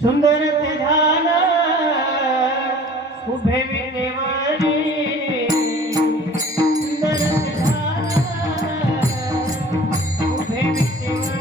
सुंदर ते झालं उभे विटेवरी सुंदर ते झालं उभे विटेवरी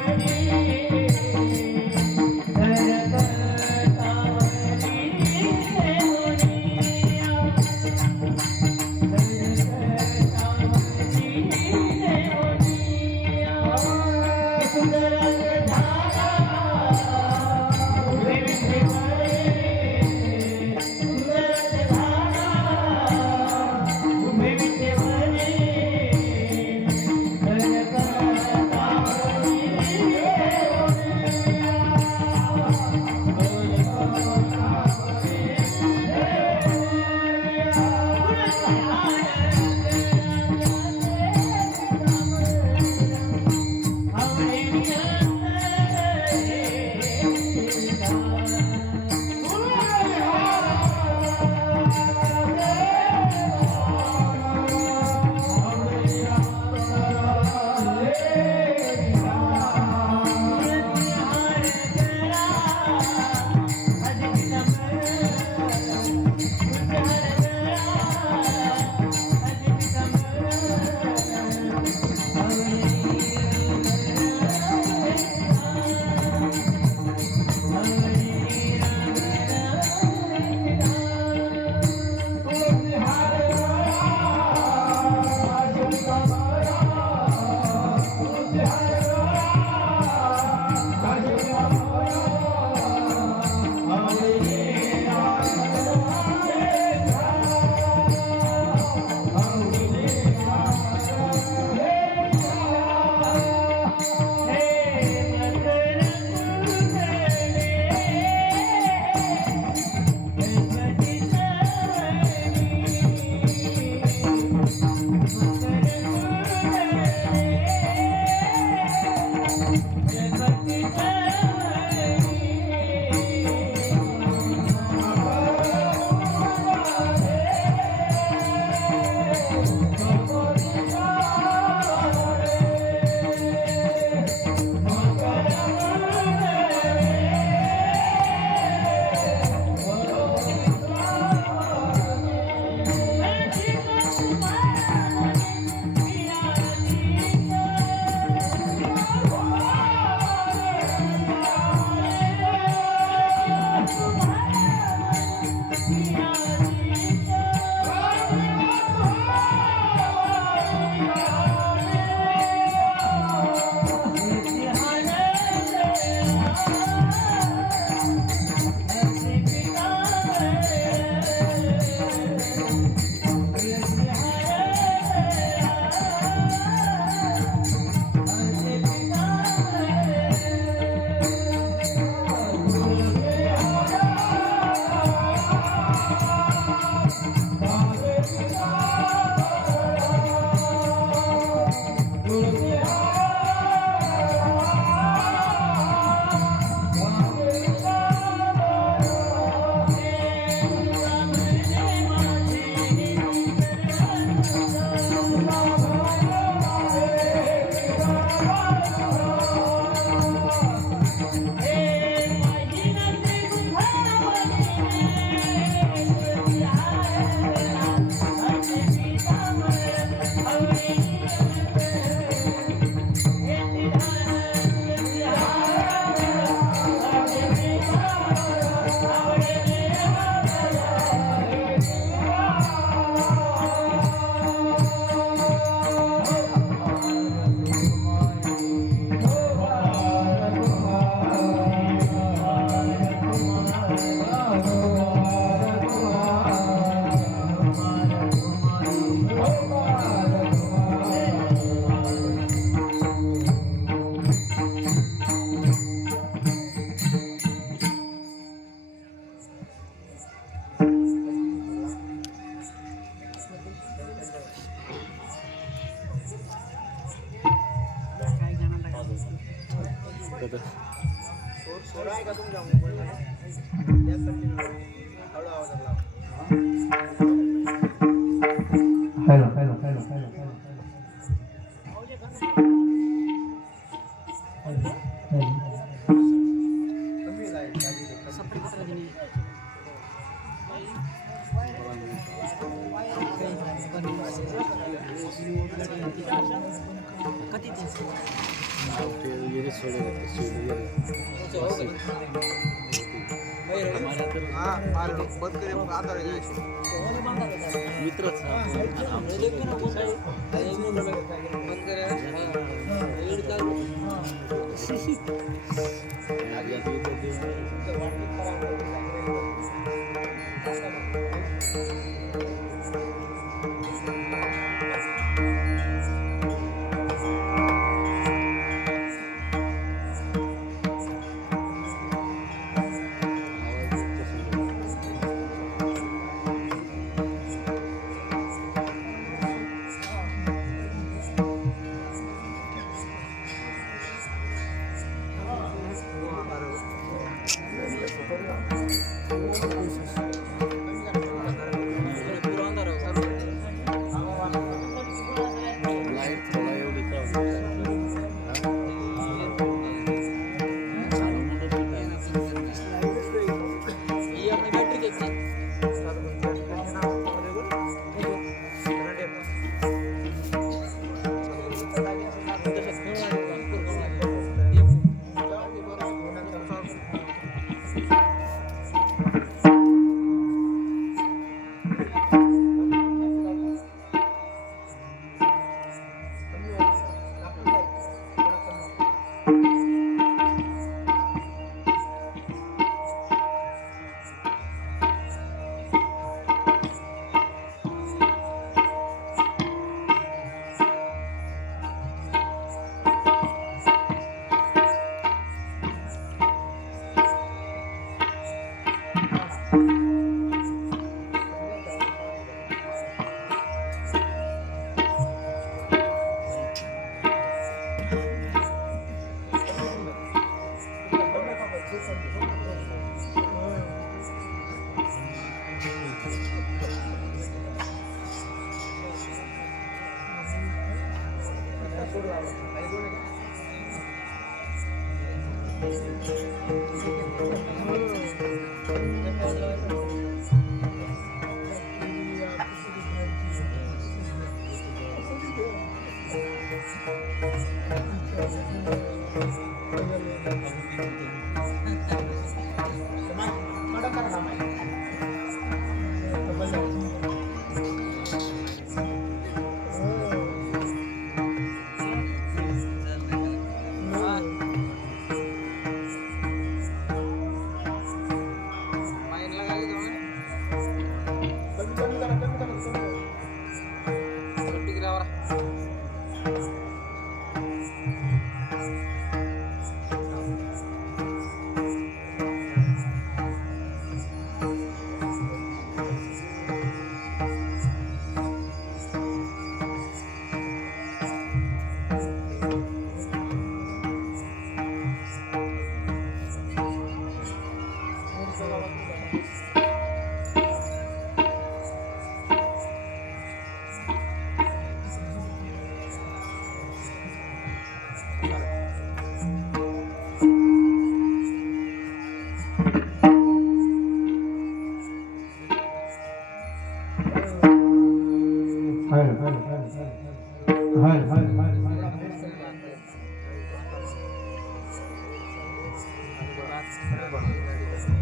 hello hello hello hello hello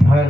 Hare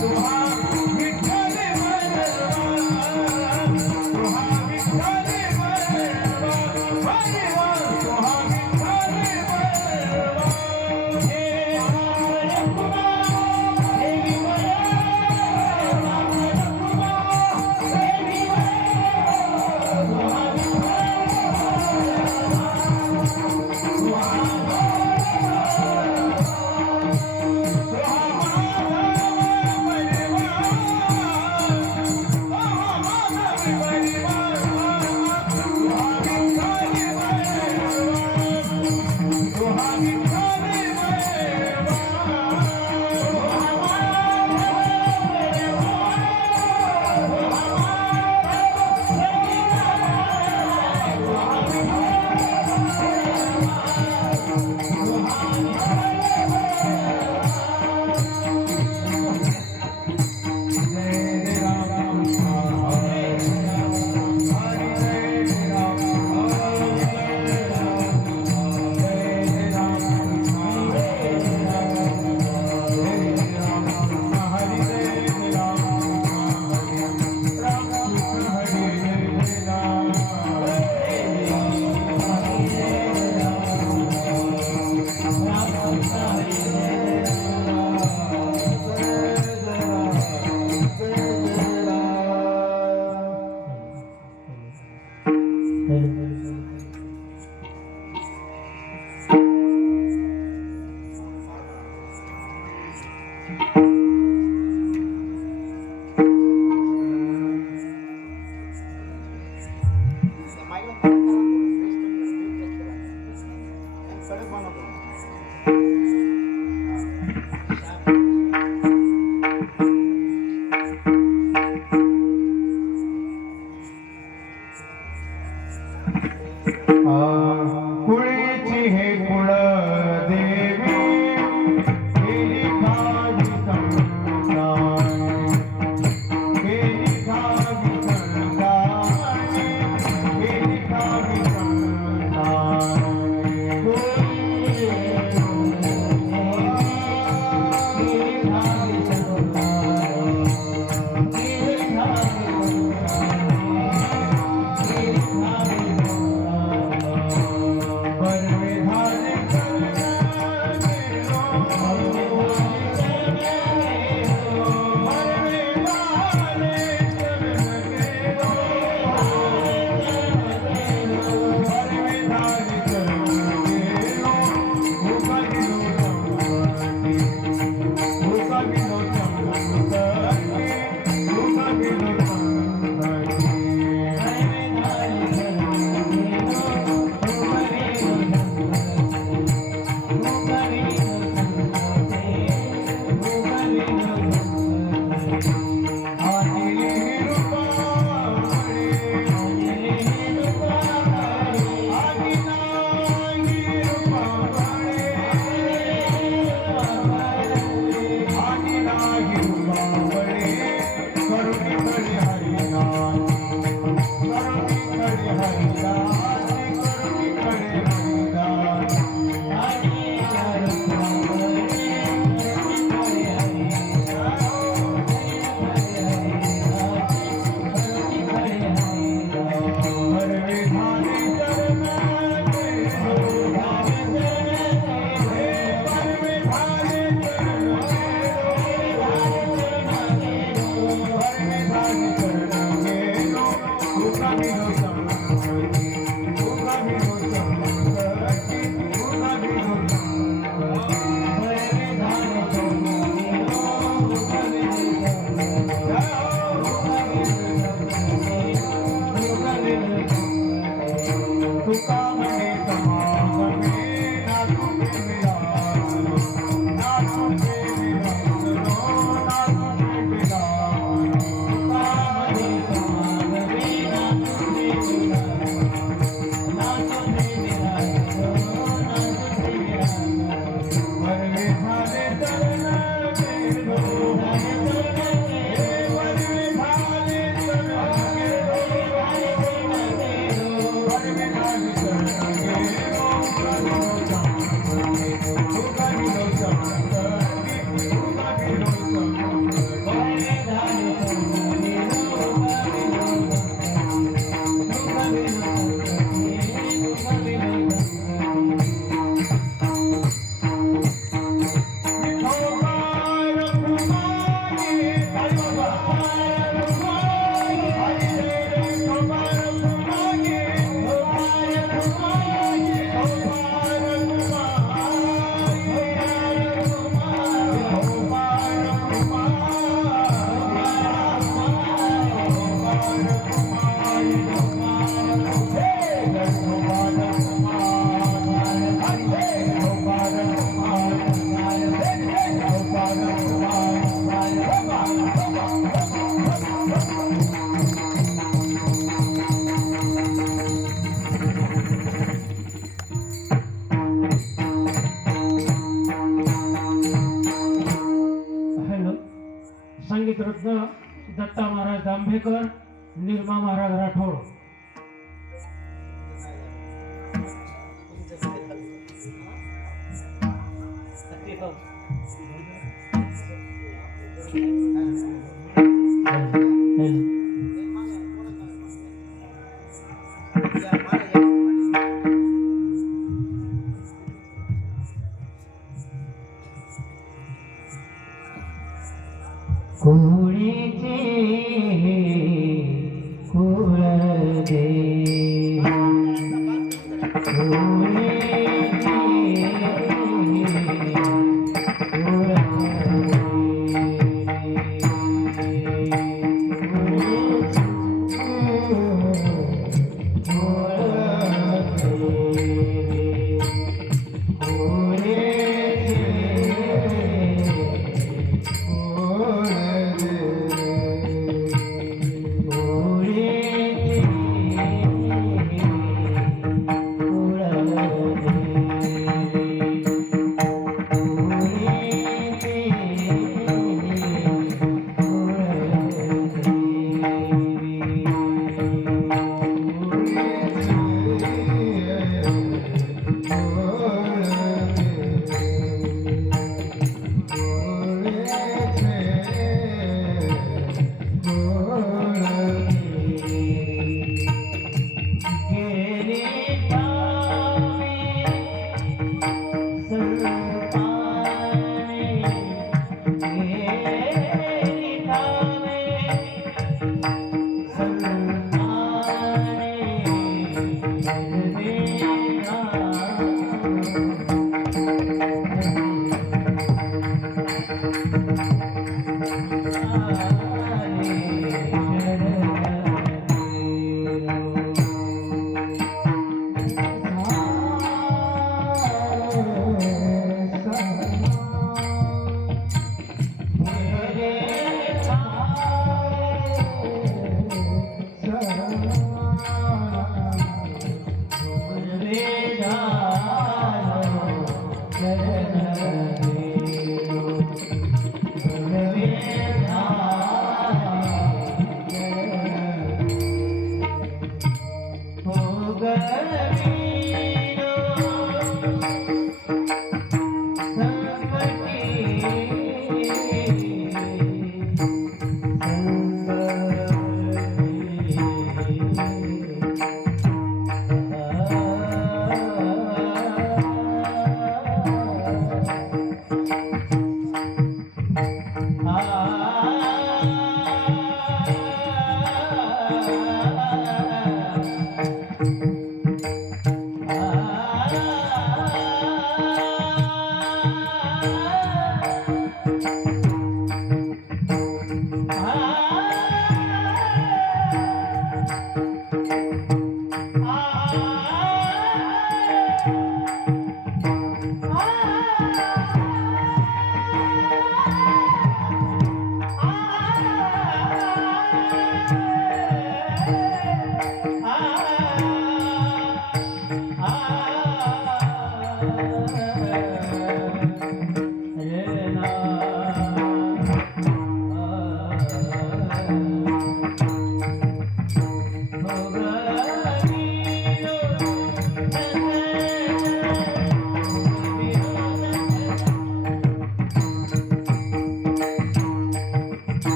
तुम्हा विठ्ठल निर्मा महाराज राठोड. कोळीचे कुळ दे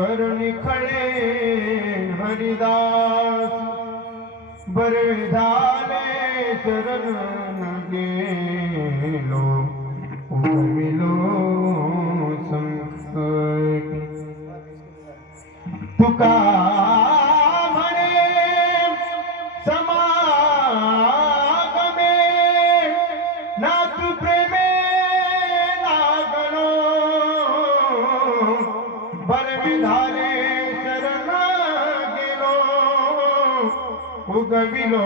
करुणी खळे हरिदास बरे झाले शरण गेलो उगविलो संकट तुका म्हणे समागमे नातू प्रेमे लागलो बरे झाले शरण गेलो उगविलो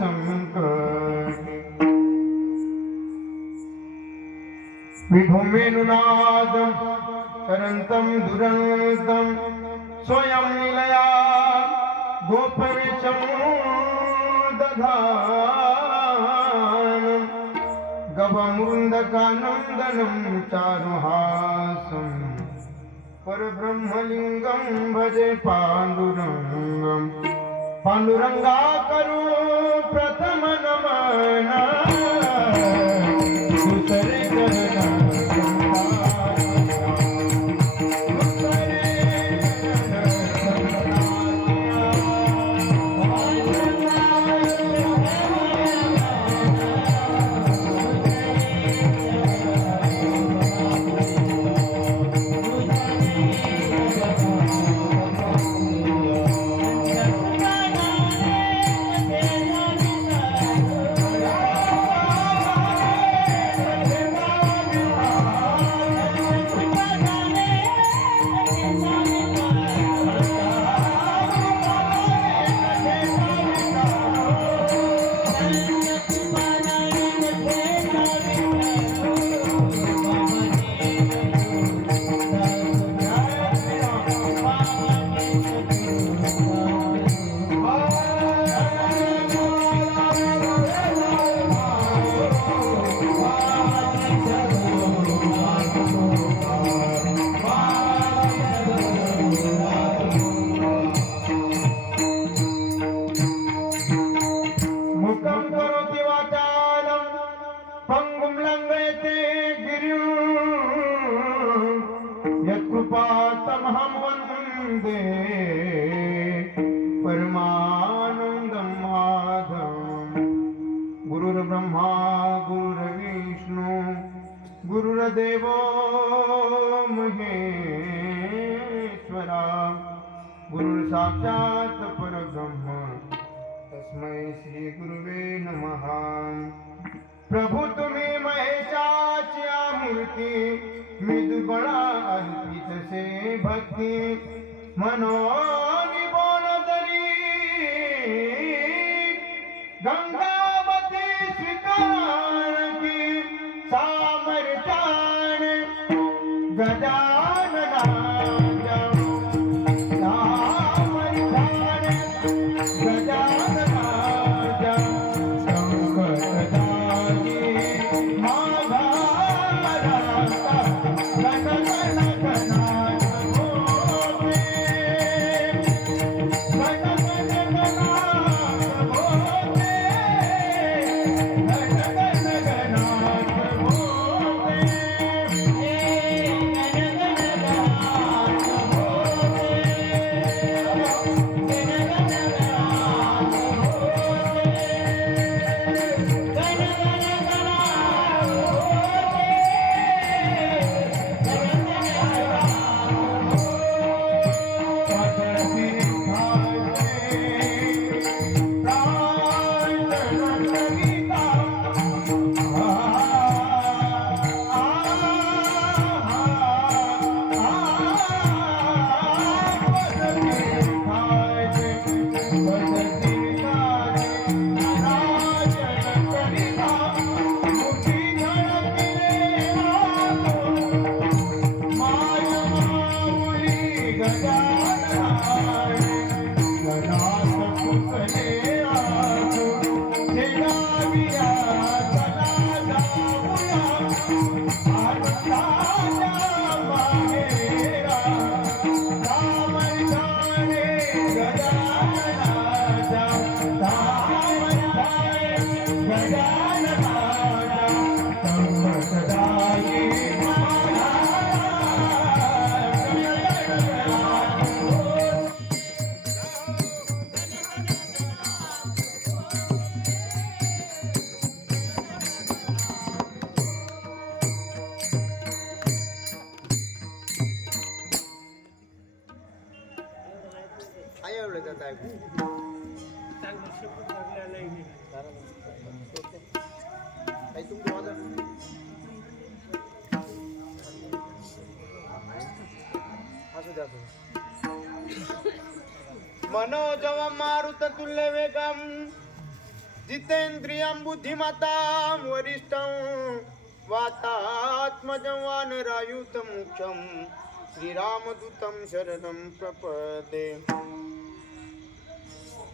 संकट विभूमेनुनादं तरन्तं दुरन्तं स्वयं निलया गोपवेशं दधानं गवमृन्दकानन्दनं चारुहासं परब्रह्मलिङ्गं भजे पाण्डुरङ्गं पाण्डुरङ्गा करो प्रथम नमन दुसरे करणा मुखं करोति वाचालं पङ्गुं लङ्घयते गिरिं यत्कृपातमहं वन्दे परमानन्दं माधवं गुरुर्ब्रह्मा गुरुर्विष्णु गुरुर्देवो महेश्वरा गुरुर्साक्षात् परब्रह्म तस्मै श्री गुरुवे नमः प्रभु तुम्ही महेशाची मूर्ती मी दुबळा अर्पित से भक्ती मनोनिबोन तरी गंगावती स्वीकार की सामर्थ्यान गजानना बोलले जात आहे काही तुमचं वादळ? असू द्या मनोजव मारुत तुल्य वेगम जितेंद्रियं बुद्धिमतां वरिष्ठं वातात्मजं वानरायुतमुख्यं श्रीरामदूतं शरणं प्रपदे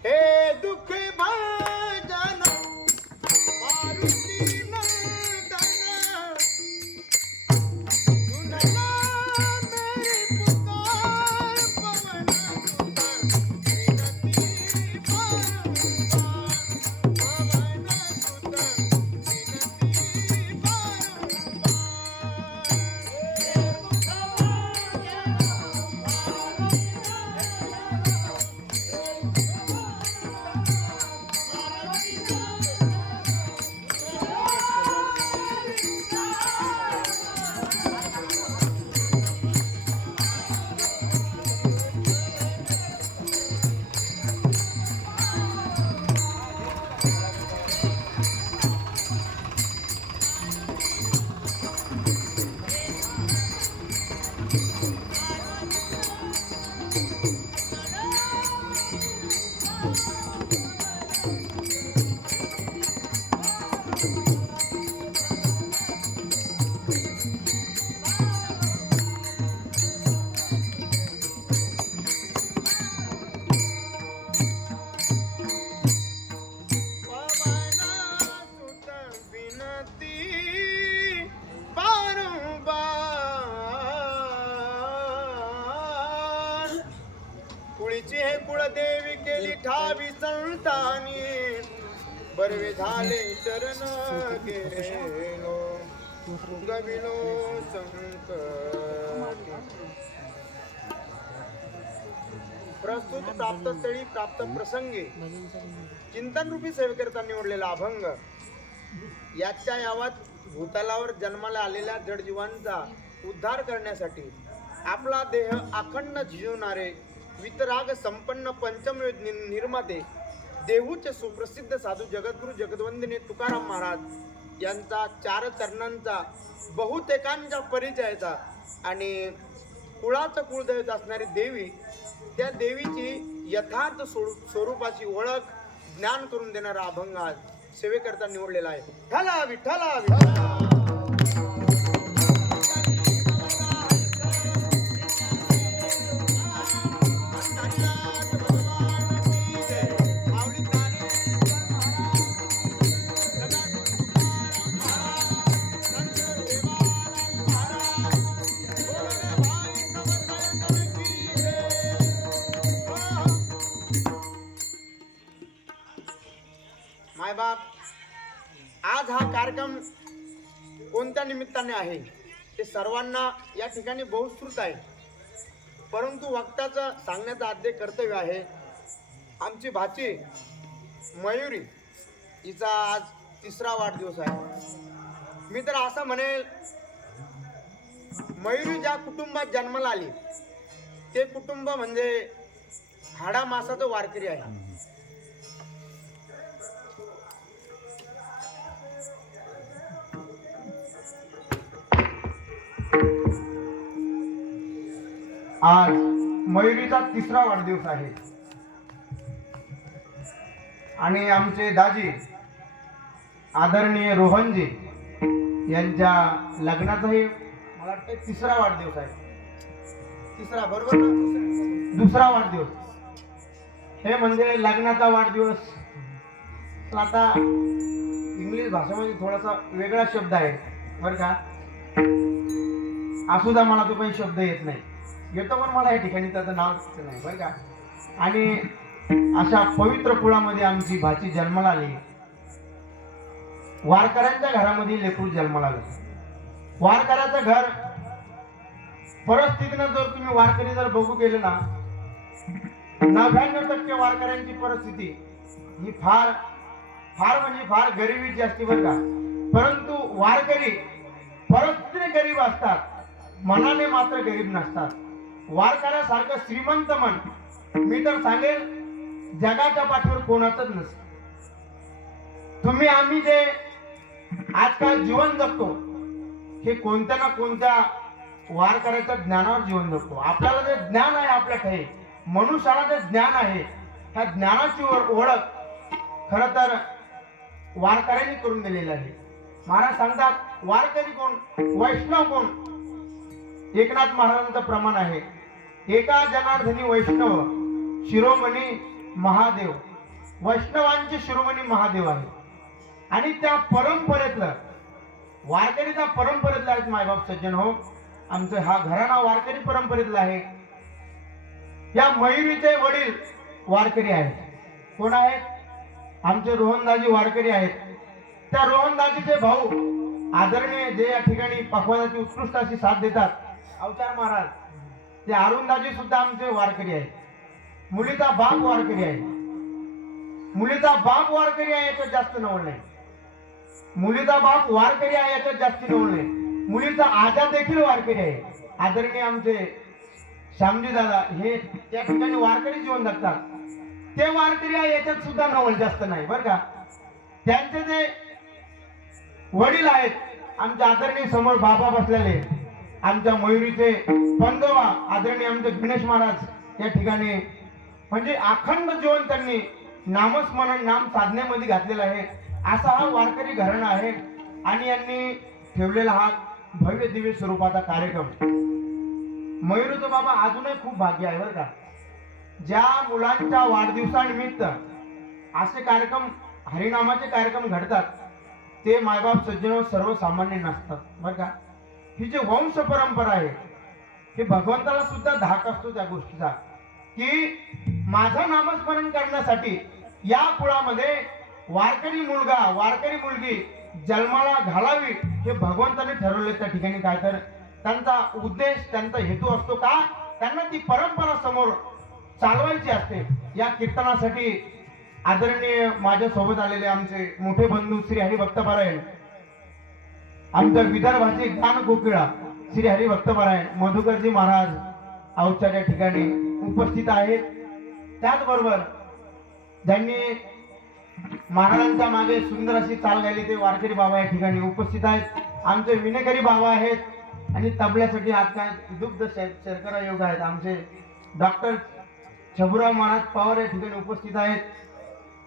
हे दुःखी भजन मारुती नंदन सुनला मेरी पुकार पवन सुत विनती बारंबार पवन सुत विनती बारंबार कुळीची हे कुळदेवी केली ठावी संतानी बरवे झाले चरण गेलो गविलो संकट प्रस्तुत प्राप्त स्थळी प्राप्त प्रसंगी चिंतन रूपी सेवेकरता निवडलेला अभंग याच्या यावात भूतलावर जन्माला आलेल्या जडजीवांचा उद्धार करण्यासाठी आपला देह अखंड झिजवणारे वितराग संपन्न पंचमवेद निर्माते देहूचे सुप्रसिद्ध साधू जगद्गुरु जगद्वंदने तुकाराम महाराज यांचा चार चरणांचा बहुतेकांच्या परिचयाचा आणि कुळाचं कुळदैवत असणारी देवी त्या देवीची यथार्थ स्वरूपाची ओळख ज्ञान करून देणारा अभंग आज सेवेकरता निवडलेला आहे. विठ्ठला विठ्ठला विठ्ठला मायबाप, आज हा कार्यक्रम कोणत्या निमित्ताने आहे ते सर्वांना या ठिकाणी बहुश्रुत आहे, परंतु वक्ताचं सांगण्याचं आद्य कर्तव्य आहे. आमची भाची मयुरी हिचा आज 3रा वाढदिवस आहे. मी तर असं म्हणेल, मयुरी ज्या कुटुंबात जन्माला आली ते कुटुंब म्हणजे हाडामासाचं वारकरी आहे. आज मयुरीचा 3रा वाढदिवस आहे आणि आमचे दाजी आदरणीय रोहनजी यांच्या लग्नाचाही मला वाटतं 3रा वाढदिवस आहे. 3रा बरोबर ना? 2रा वाढदिवस हे म्हणजे लग्नाचा वाढदिवस. आता इंग्लिश भाषेमध्ये थोडासा वेगळा शब्द आहे बरं का, असू द्या, मला तो काही शब्द येत नाही, येतो पण मला या ठिकाणी त्याचं नाव नाही बरं का. आणि अशा पवित्र कुळामध्ये आमची भाची जन्माला आली. वारकऱ्यांच्या घरामध्ये लेकरू जन्माला आलं. वारकऱ्याचं घर परिस्थितीनं जर तुम्ही वारकरी जर बघू गेले ना, 99% वारकऱ्यांची परिस्थिती ही फार फार म्हणजे फार गरिबीची असते बरं का. परंतु वारकरी परिस्थितीने गरीब असतात, मनाने मात्र गरीब नसतात. वारकऱ्यासारखं श्रीमंत मन मी तर सांगेल जगाच्या पाठीवर कोणाचंच नसतं. तुम्ही आम्ही जे आजकाल जीवन जगतो हे कोणत्या ना कोणत्या वारकऱ्याच्या ज्ञानावर जीवन जगतो. आपल्याला जे ज्ञान आहे आपल्याकडे, मनुष्याला जे ज्ञान आहे त्या ज्ञानाची ओळख खरं तर वारकऱ्यांनी करून दिलेली आहे. महाराज सांगतात वारकरी कोण, वैष्णव कोण. एकनाथ महाराजांचं प्रमाण आहे, एका जनार्दनी वैष्णव शिरोमणी महादेव. वैष्णवांचे शिरोमणी महादेव आहे आणि त्या परंपरेतलं वारकरीचा परंपरेतला आहेत मायबाप सज्जन हो. आमचं हा घराणा वारकरी परंपरेतला आहे. या मयुरीचे वडील वारकरी आहेत. कोण आहेत? आमचे रोहनदाजी वारकरी आहेत. त्या रोहनदाजीचे भाऊ आदरणीय जे या ठिकाणी पखवाजाची उत्कृष्ट अशी साथ देतात अवतार महाराज, ते अरुणदाजी सुद्धा आमचे वारकरी आहेत. मुलीचा बाप वारकरी आहे. मुलीचा बाप वारकरी आहे याच्यात जास्त नवल नाही. मुलीचा बाप वारकरी आहे याच्यात जास्ती नवल नाही. मुलीचा आजा देखील वारकरी आहे. आदरणीय आमचे श्यामजी दादा हे त्या ठिकाणी वारकरी जीवन जगतात. ते वारकरी आहे याच्यात सुद्धा नवल जास्त नाही बरं का. त्यांचे जे वडील आहेत आमच्या आदरणीय समोर बाबा बसलेले, आमच्या मयुरीचे पंजोबा आदरणीय आमचे गणेश महाराज या ठिकाणी, म्हणजे अखंड जीवन त्यांनी नामस्मरण नाम साधनेमध्ये घातलेलं आहे. असा हा वारकरी घराणा आहे आणि यांनी ठेवलेला हा भव्य दिव्य स्वरूपाचा कार्यक्रम. मयुरीचं बाबा अजूनही खूप भाग्य आहे बरं का. ज्या मुलांच्या वाढदिवसानिमित्त असे कार्यक्रम, हरिनामाचे कार्यक्रम घडतात ते मायबाप सज्जन सर्वसामान्य नसतात बरं का. ही जी वंश परंपरा आहे हे भगवंताला सुद्धा धाक असतो त्या गोष्टीचा की माझं नामस्मरण करण्यासाठी या कुळामध्ये वारकरी मुलगा वारकरी मुलगी जन्माला घालावी हे भगवंताने ठरवले. त्या ठिकाणी काय तर त्यांचा उद्देश त्यांचा हेतू असतो का, त्यांना ती परंपरा समोर चालवायची असते. या कीर्तनासाठी आदरणीय माझ्या सोबत आलेले आमचे मोठे बंधू श्री हरिभक्तपरायण, आमच्या विदर्भाचे गान कोकिळा श्री हरिभक्तपरायण मधुकरजी महाराज अवचार या ठिकाणी उपस्थित आहेत. त्याचबरोबर ज्यांनी महाराजांच्या मागे सुंदर अशी चाल गायली ते वारकरी बाबा या ठिकाणी उपस्थित आहेत. आमचे विनेकरी बाबा आहेत आणि तबल्यासाठी आज काय दुग्ध शर्करा योग आहेत. आमचे डॉक्टर छबुराव महाराज पवार या ठिकाणी उपस्थित आहेत.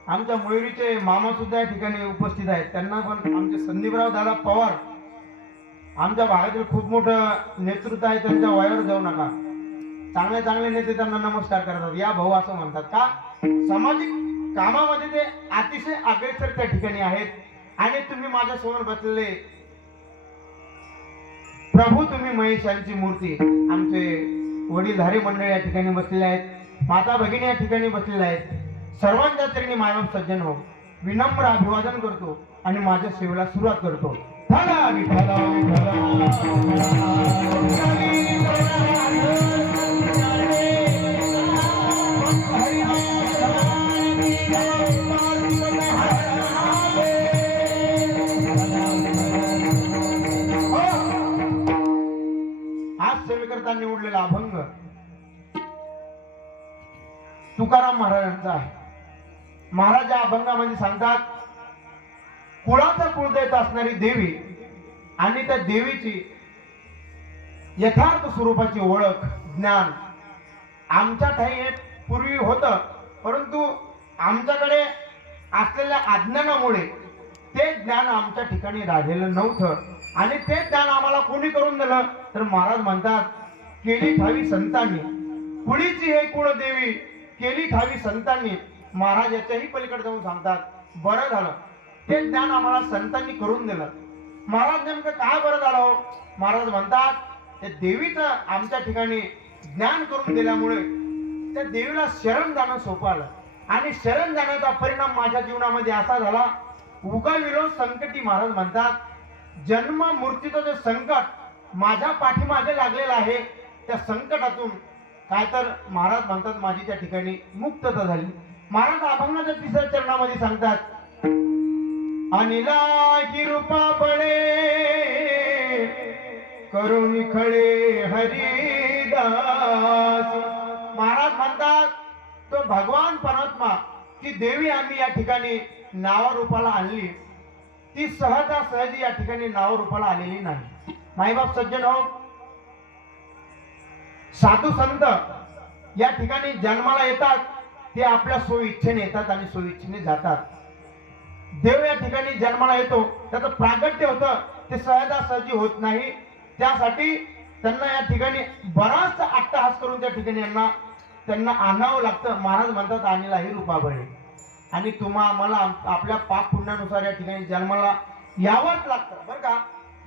आमच्या मयुरीचे मामा सुद्धा या ठिकाणी उपस्थित आहेत. त्यांना पण आमचे संदीपराव दादा पवार आमच्या भागातील खूप मोठं नेतृत्व आहे. त्यांच्या वयावर जाऊ नका, चांगले चांगले नेते त्यांना नमस्कार करतात. या भाऊ असं म्हणतात का सामाजिक कामामध्ये ते अतिशय अग्रेसर त्या ठिकाणी आहेत. आणि तुम्ही माझ्या समोर बसलेले प्रभू तुम्ही महेश यांची मूर्ती, आमचे वडीलधारे मंडळ या ठिकाणी बसलेले आहेत, माता भगिनी या ठिकाणी बसलेल्या आहेत. सर्वांच्या चरणी मायबाप सज्जन हो विनम्र अभिवादन करतो आणि माझ्या सेवेला सुरुवात करतो. विठ्ठला विठ्ठला आज सेवेकरता निवडलेला अभंग तुकाराम महाराजांचा आहे. महाराज या अभंगामध्ये सांगतात कुळाचा कुळदैवत असणारी देवी आणि त्या देवीची यथार्थ स्वरूपाची ओळख ज्ञान आमच्या ठाई पूर्वी होतं, परंतु आमच्याकडे असलेल्या अज्ञानामुळे ते ज्ञान आमच्या ठिकाणी राहिलेलं नव्हतं. आणि ते ज्ञान आम्हाला कोणी करून दिलं तर महाराज म्हणतात केली ठावी संतांनी, कुळीची हे कुळदेवी केली ठावी संतांनी. महाराज याच्याही पलीकडे जाऊन सांगतात बरं झालं ते ज्ञान आम्हाला संतांनी करून दिलं. महाराज नेमकं काय बरं झालं हो? महाराज म्हणतात त्या देवीचं आमच्या ठिकाणी ज्ञान करून दिल्यामुळे त्या देवीला शरण जाणं सोपं आलं आणि शरण जाण्याचा परिणाम माझ्या जीवनामध्ये असा झाला उगाविलो संकटी. महाराज म्हणतात जन्म मृत्यूचं जे संकट माझ्या पाठीमागे लागलेलं आहे त्या संकटातून काय तर महाराज म्हणतात माझी त्या ठिकाणी मुक्तता झाली. महाराज अभंगाच्या 3ऱ्या चरणामध्ये सांगतात अनिला की रूपा बळे करुणी खळे हरिदास. महाराज म्हणतात तो भगवान परमात्मा ती देवी आम्ही या ठिकाणी नावारूपाला आणली, ती सहजी या ठिकाणी नावारूपाला आलेली नाही. माईबाप सज्जन हो, साधू संत या ठिकाणी जन्माला येतात, ते आपल्या सोयीच्छेने येतात आणि सोयीच्छेने जातात. देव या ठिकाणी जन्माला येतो, त्याचं प्रागट्य होतं, ते सहजासहजी होत नाही. त्यासाठी त्यांना या ठिकाणी बराचसा अट्टहास करून त्या ठिकाणी त्यांना आणावं लागतं. महाराज म्हणतात आणीला ही रूपाबळे, आणि तुम्हा मला आपल्या पाप पुण्यानुसार या ठिकाणी जन्माला यावंच लागतं बरं का.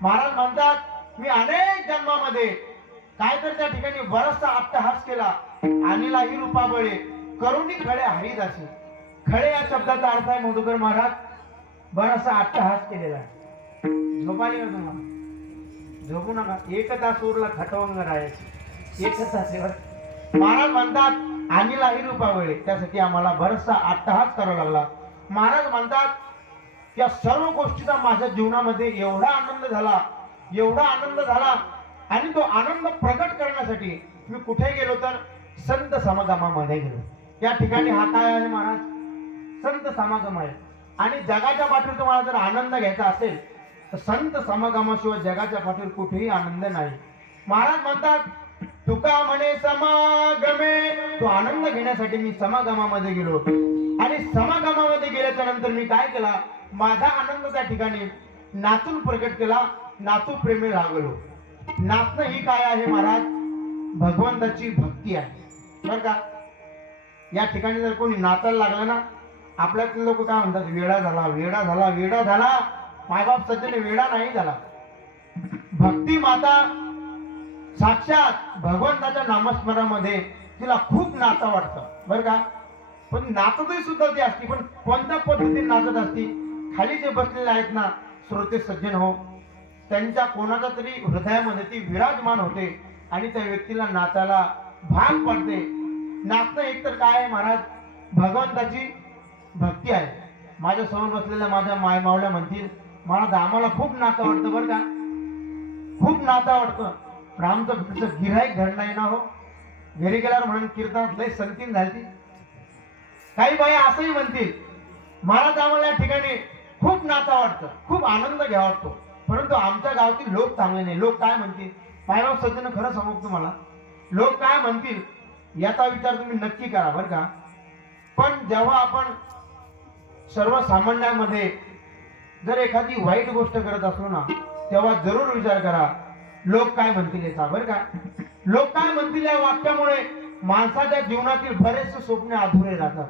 महाराज म्हणतात मी अनेक जन्मामध्ये काय तर त्या ठिकाणी बराचसा अट्टहास केला, आणीला ही रूपाबळे करुणी खळे हरिदासी. खळे या शब्दाचा अर्थ आहे मधुकर महाराज बराचसा अट्टहास केलेला आहे. झोपाली का तुम्हाला? झोपू नका, एक तास उरला खटवंग राहायची, एक तास. महाराज म्हणतात आणीला ही रूपाबळे, त्यासाठी आम्हाला बराचसा अट्टहास करावा लागला. महाराज म्हणतात या सर्व गोष्टीचा माझ्या जीवनामध्ये एवढा आनंद झाला, आणि तो आनंद प्रकट करण्यासाठी मी कुठे गेलो तर संत समागमामध्ये गेलो. त्या ठिकाणी हा काय आहे महाराज? संत समागम आहे. आणि जगाच्या पाठीवर तुम्हाला जर आनंद घ्यायचा असेल तर संत समागमाशिवाय जगाच्या पाठीवर कुठेही आनंद नाही. महाराज म्हणतात तुका म्हणे समागमे, तो आनंद घेण्यासाठी मी समागमामध्ये गेलो, आणि समागमामध्ये गेल्याच्या नंतर मी काय केला, माझा आनंद त्या ठिकाणी नाचून प्रकट केला, नाचू प्रेमी लागलो. नाचणं ही काय आहे महाराज? भगवंताची भक्ती आहे बरं का. या ठिकाणी जर कोणी नाचायला लागला ना, आपल्यातले लोक काय म्हणतात, वेडा झाला. मायबाप सज्जन वेडा नाही झाला. भक्ती माता साक्षात भगवंताच्या नामस्मरणामध्ये तिला खूप नाचा वाटतं बरं का. पण नाचतही सुद्धा ती असती, पण कोणत्या पद्धतीने नाचत असती? खाली जे बसलेले आहेत ना श्रोते सज्जन हो, त्यांच्या कोणाच्या तरी हृदयामध्ये ती विराजमान होते, आणि त्या व्यक्तीला नाचायला भाग पडते. नाचणं एकतर काय आहे महाराज? भगवंताची भक्ती आहे. माझ्या समोर बसलेल्या माझ्या मायमावल्या म्हणतील मला आम्हाला खूप नातं वाटतं बरं का, खूप नातं वाटतं. पण आमचं गिऱ्हाईक घडलं आहे ना हो. घरी गेल्यावर म्हणून कीर्तनात लय संतीन झाली. काही बाई असंही म्हणतील महाराज आम्हाला या ठिकाणी खूप नातं वाटतं, खूप आनंद घ्यावा वाटतो, परंतु आमच्या गावातील लोक चांगले नाही. लोक काय म्हणतील? मायबाप सज्जन खरं सांगू तुम्हाला, लोक काय म्हणतील याचा विचार तुम्ही नक्की करा बरं का. पण जेव्हा आपण सर्वसामान्यांमध्ये जर एखादी वाईट गोष्ट करत असलो ना, तेव्हा जरूर विचार करा लोक काय म्हणतील याचा बरं का. लोक काय म्हणतील या वाक्यामुळे माणसाच्या जीवनातील बरेचसे स्वप्न अधुरे राहतात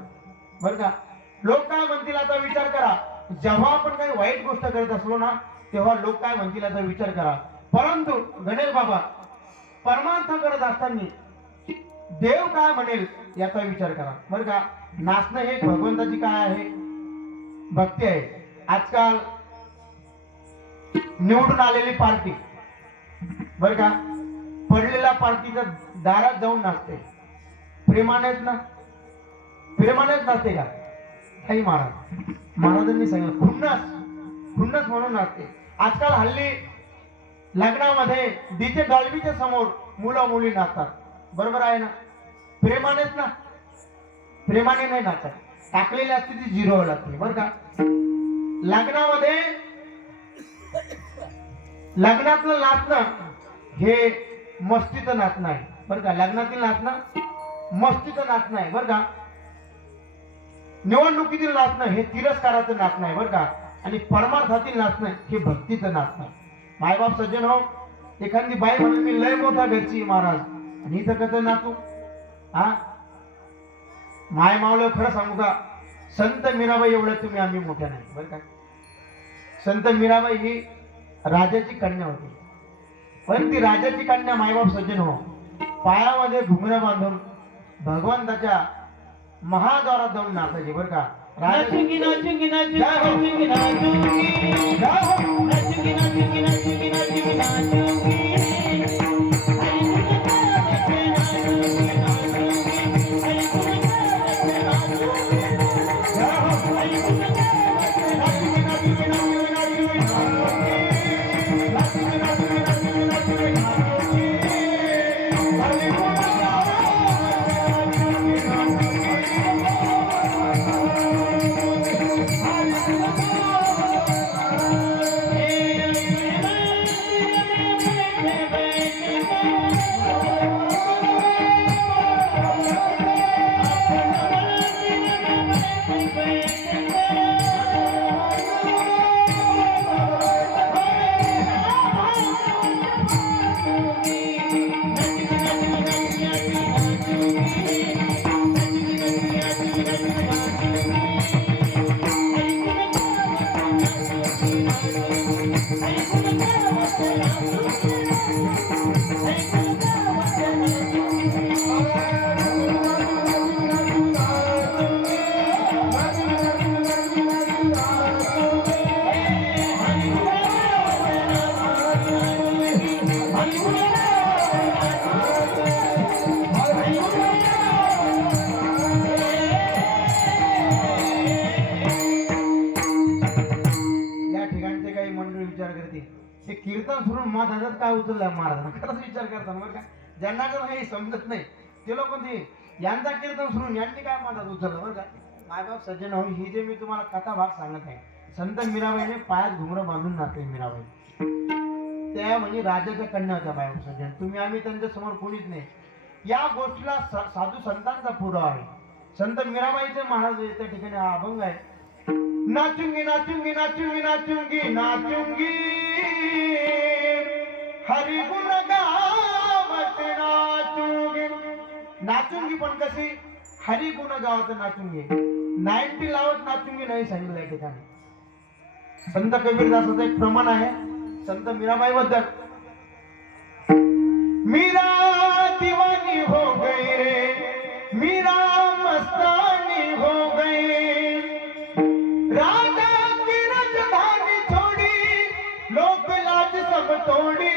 बरं का. लोक काय म्हणतील याचा विचार करा. जेव्हा आपण काही वाईट गोष्ट करत असलो ना, तेव्हा लोक काय म्हणतील याचा विचार करा. परंतु गणेश बाबा परमार्थ करत असताना देव काय म्हणेल याचा विचार करा बरं का. नाचणं हे भगवंताची काय आहे? भक्ती आहे. आजकाल निवडून आलेली पार्टी बरं का, पडलेल्या पार्टीच्या दारात जाऊन नाचते. प्रेमानेच नाचते का? काही महाराजांनी सांगितलं खुन्नस म्हणून नाचते. आजकाल हल्ली लग्नामध्ये डीजे डॉल्बीच्या समोर मुलं मुली नाचतात बरोबर आहे ना. प्रेमानेच ना, प्रेमाने नाही नाचत. टाकलेली असते ती झिरो लागते बरं का. लग्नातलं नाचणं हे मस्तीचं नाचणं आहे बरं का. लग्नातील नाचणं मस्तीचं नाचणं आहे बरं का. निवडणुकीतील नाचणं हे तिरस्काराचं नाचणं आहे बरं का. आणि परमार्थातील नाचणं हे भक्तीचं नाचणं आहे. मायबाप सज्जन हो, एखादी बाई म्हणून मी लय मोठा घरची महाराज, आणि इथं कसं नाचू? हा माय मावलं खरं सांगू का, संत मीराबाई एवढं तुम्ही आम्ही मोठ्या नाही बरं का. संत मीराबाई ही राजाची कन्या होती, पण ती राजाची कन्या मायबाप सज्जन हो पायामध्ये घुंगरं बांधून भगवंताच्या महाद्वारात जाऊन नाचायची बरं का. नाचूंगी नाचूंगी नाचूंगी नाचूंगी नाचूंगी नाचूंगी नाचूंगी नाचूंगी नाचूंगी नाचूंगी काय उचललं महाराजांना खरंच विचार करतात बरं का. ज्यांना जर काही समजत नाही ते लोक ते यांचा कीर्तन सुरून यांनी काय मधात उचललं बरं का. मायबाप सज्जन हो, ही जे मी तुम्हाला कथा भाग सांगत आहे, संत मीराबाईने पायात घुंगरं बांधून नाचले मीराबाई. त्या म्हणजे राजाच्या कन्या होत्या मायबाप सज्जन. तुम्ही आम्ही त्यांच्या समोर कोणीच नाही. या गोष्टीला साधू संतांचा पुरावा आहे. संत मीराबाईचे महाराज त्या ठिकाणी हा अभंग आहे. नाचूंगी नाचूंगी नाचूंगी नाचूंगी नाचूंगी हरि गुण गावत नाचूंगी. नाचूंगी पण कशी, हरि गुण गावत नाचूंगी. 90 लावत नाचूंगी नाही सांगितलं या ठिकाणी. संत कबीरदासाचं एक प्रमाण आहे संत मीराबाई बद्दल. मीरा दीवानी हो गई रे, मीरा मस्तानी हो गई, राजा की राजधानी छोड़ी, लोक लाज सब तोड़ी,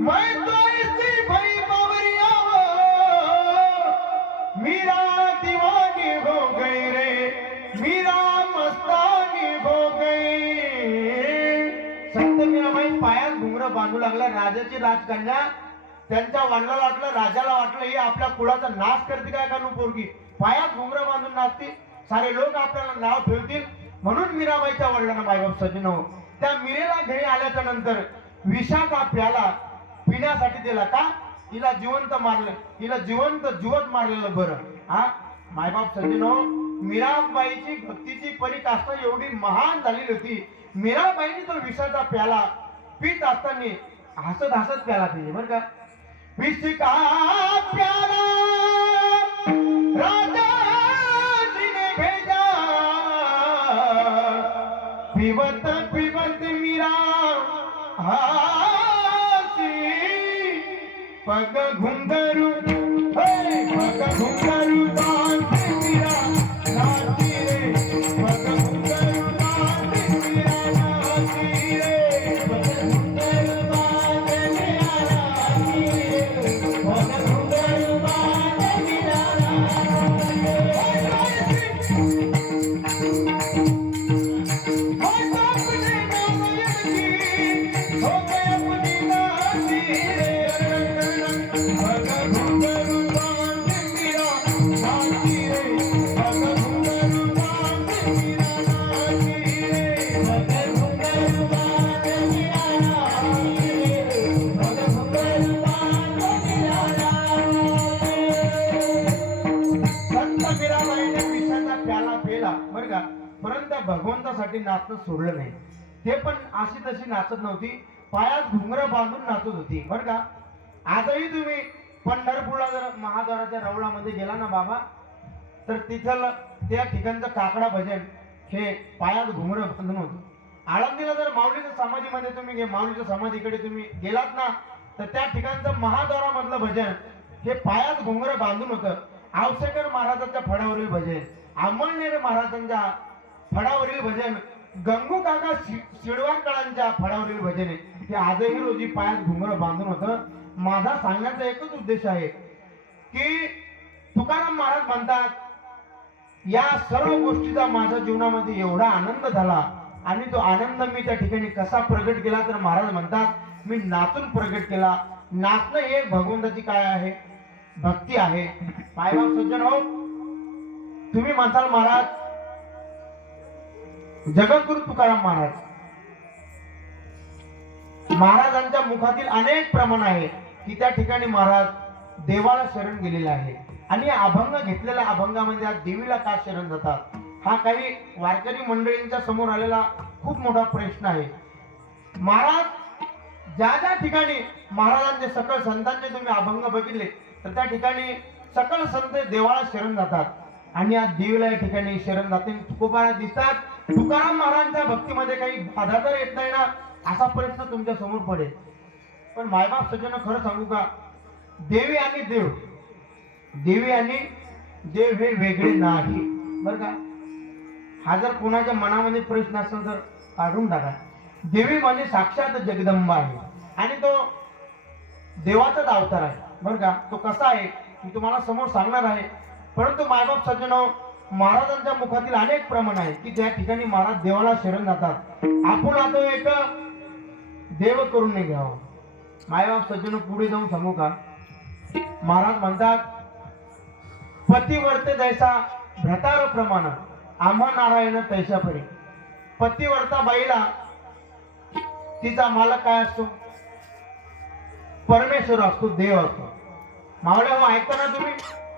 मैं तो इसी भई बावरिया हो, मीरा दीवानी हो गई रे, मीरा मस्तानी हो गई. संत मीराबाई पायात घुंगरं बांधू लागला. राजाची राजकन्या, त्यांच्या वडिलाला वाटलं, राजाला वाटलं ही आपल्या कुळाचा नाश करते काय का पोरगी, पायात घुंगरं बांधून नाचते, सारे लोक आपल्याला नाव ठेवतील. म्हणून मीराबाईच्या वडिलांना मायबाप सज्जन हो, त्या मीरेला घरी आल्याच्या नंतर विषाचा प्याला पिण्यासाठी दिला. का, हिला जिवंत मारलं, हिला जिवंत जीवत मारलेलं बरं. हा मायबाप सज्जन हो, मीराबाईची भक्तीची पराकाष्ठा एवढी महान झालेली होती. मीराबाईने तो विषाचा प्याला पीत असताना हसत हसत प्याला पिले बरं का. विष का प्याला राजाजीने भेजा, पिबत पिबत मीरा हासी, पग घुंगरू पग घुंगरू बांधे मीरा नाची रे, पग घुंगरू बांधे मीरा नाची रे, पग घुंगरू बांधे मीरा नाची रे, पग घुंगरू बांधे मीरा नाची रे. परंतु भगवंतासाठी नाचणं सोडलं नाही. ते पण अशी तशी नाचत नव्हती, पायात घुंगरं बांधून नाचत होती बरं का. आजही तुम्ही पंढरपूरला जर महाद्वाराच्या रवळामध्ये गेला ना बाबा, तर तिथलं त्या ठिकाणचं काकडा भजन हे पायात घुंगरं बांधून होतं. आळंदीला जर माऊलीच्या समाधीमध्ये तुम्ही माऊलीच्या समाधीकडे तुम्ही गेलात ना, तर त्या ठिकाणचं महाद्वारामधलं भजन हे पायात घुंगरं बांधून होतं. आवसेकर महाराजांच्या फळावरील भजन, अमळनेर महाराजांच्या फळावरील भजन, गंगू काका शिडवारकरांच्या फळावरील भजन आहे. ते आजही रोजी पायात घुंगरं बांधून होतं. माझा सांगण्याचा एकच उद्देश आहे की तुकाराम महाराज म्हणतात, या सर्व गोष्टीचा माझ्या जीवनामध्ये एवढा आनंद झाला आणि तो आनंद मी त्या ठिकाणी कसा प्रगट केला, तर महाराज म्हणतात मी नाचून प्रगट केला. नाचणं हे भगवंताची काय आहे, भक्ती आहे. मायबाप सज्जन हो, तुम्ही म्हणताल महाराज जगद्गुरु तुकाराम महाराज, महाराजांच्या मुखातील अनेक प्रमाण आहे की त्या ठिकाणी महाराज देवाला शरण गेलेला आहे. आणि अभंग घेतलेल्या अभंगामध्ये आज देवीला का शरण जातात, हा काही वारकरी मंडळींच्या समोर आलेला खूप मोठा प्रश्न आहे. महाराज ज्या ज्या ठिकाणी महाराजांचे सकळ संतांचे तुम्ही अभंग बघितले, तर त्या ठिकाणी सकळ संत देवाला शरण जातात आणि आज देवीला या ठिकाणी शरण जाते. तुकोबाला दिसतात. तुकाराम महाराजांच्या भक्तीमध्ये काही बाधा तर येत नाही ना, असा प्रश्न तुमच्या समोर पडेल. पण मायबाप सज्जन खरं सांगू का, देवी आणि देव, देवी आणि देव हे वेगळे नाही बरं का. हा जर कोणाच्या मनामध्ये प्रश्न असेल तर काढून टाका. देवी म्हणजे साक्षात जगदंबा आहे आणि तो देवाचाच अवतार आहे बरं का. तो कसा आहे मी तुम्हाला समोर सांगणार आहे. परंतु मायबाप सज्जनो, महाराजांच्या मुखातील अनेक प्रमाण आहेत की त्या ठिकाणी महाराज देवाला शरण जातात. आपण आता एक देव करून नाही घ्यावं. मायबाप सज्जन पुढे जाऊन सांगू का? महाराज म्हणतात, पतिवर्ते जैसा भ्रतार प्रमाण आम्हा नारायण तैसा परी. पतिवर्ता बाईला तिचा मालक काय असतो? परमेश्वर असतो, देव असतो. मावळ्या हो ऐकता ना तुम्ही?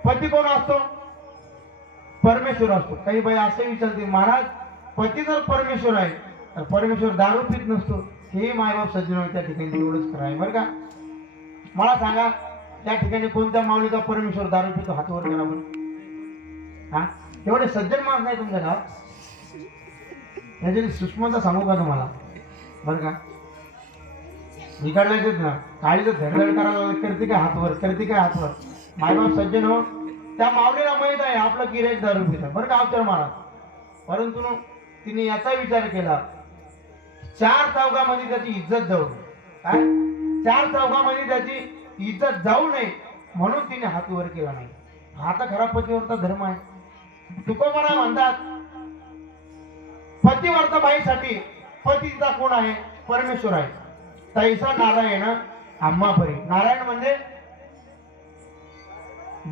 पती कोण असतो? परमेश्वर असतो. काही बाई असे विचारते, महाराज पती जर परमेश्वर आहे तर परमेश्वर दारू पित नसतो. हे मायबाप सज्जन त्या ठिकाणी एवढंच खरं आहे बरं का. मला सांगा, त्या ठिकाणी कोणत्या माऊलीचा परमेश्वर दारू पितो? हात वर करा बरं. हा, एवढे सज्जन माणूस नाही तुमच्या गावात? त्याची सूक्ष्मता सांगू का तुम्हाला बरं का? इकडल्याच ना काळीचं धडधड करायला करते काय हातवर, करते काय हातवर. मायबाप सज्जन हो, त्या माऊलीला माहित आहे आपलं गिऱ्हाईक दारू पितं बरं का अवचर महाराज. परंतु तिने याचा विचार केला, चार चौघामध्ये त्याची इज्जत जाऊ नये. काय? चार चौघामध्ये त्याची इज्जत जाऊ नये म्हणून तिने हात वर केला नाही. हा तर खरा पतिव्रता धर्म आहे. तुकोबरा म्हणतात, पतिव्रता बाईसाठी पतीचा कोण आहे? परमेश्वर आहे. तैसा नारायण आम्हा परी. नारायण म्हणजे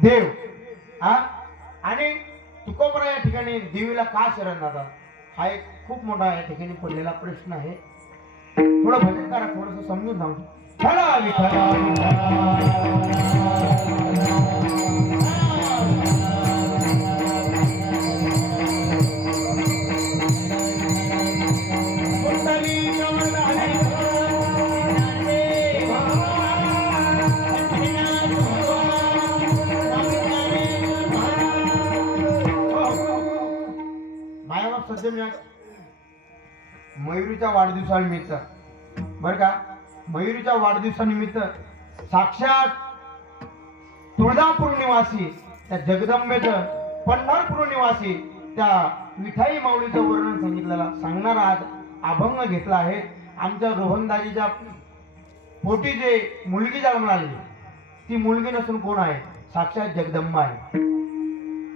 देव. हा, आणि तुकोबरा या ठिकाणी देवीला का शरण जातात? हा एक खूप मोठा या ठिकाणी पडलेला प्रश्न आहे. थोडं भजन करा, थोडस समजून सांगतो. खरा विठला मयुरीच्या वाढदिवसानिमित्त बर का, मयुरीच्या वाढदिवसानिमित्त साक्षात तुळजापूर निवासी त्या जगदंबेचं, पंढरपूर निवासी त्या विठाई माऊलीचं वर्णन सांगितलेला सांगणारा आज अभंग घेतला आहे. आमच्या रोहनदाजीच्या पोटी जे मुलगी जन्माला आली, ती मुलगी नसून कोण आहे? साक्षात जगदंबा आहे.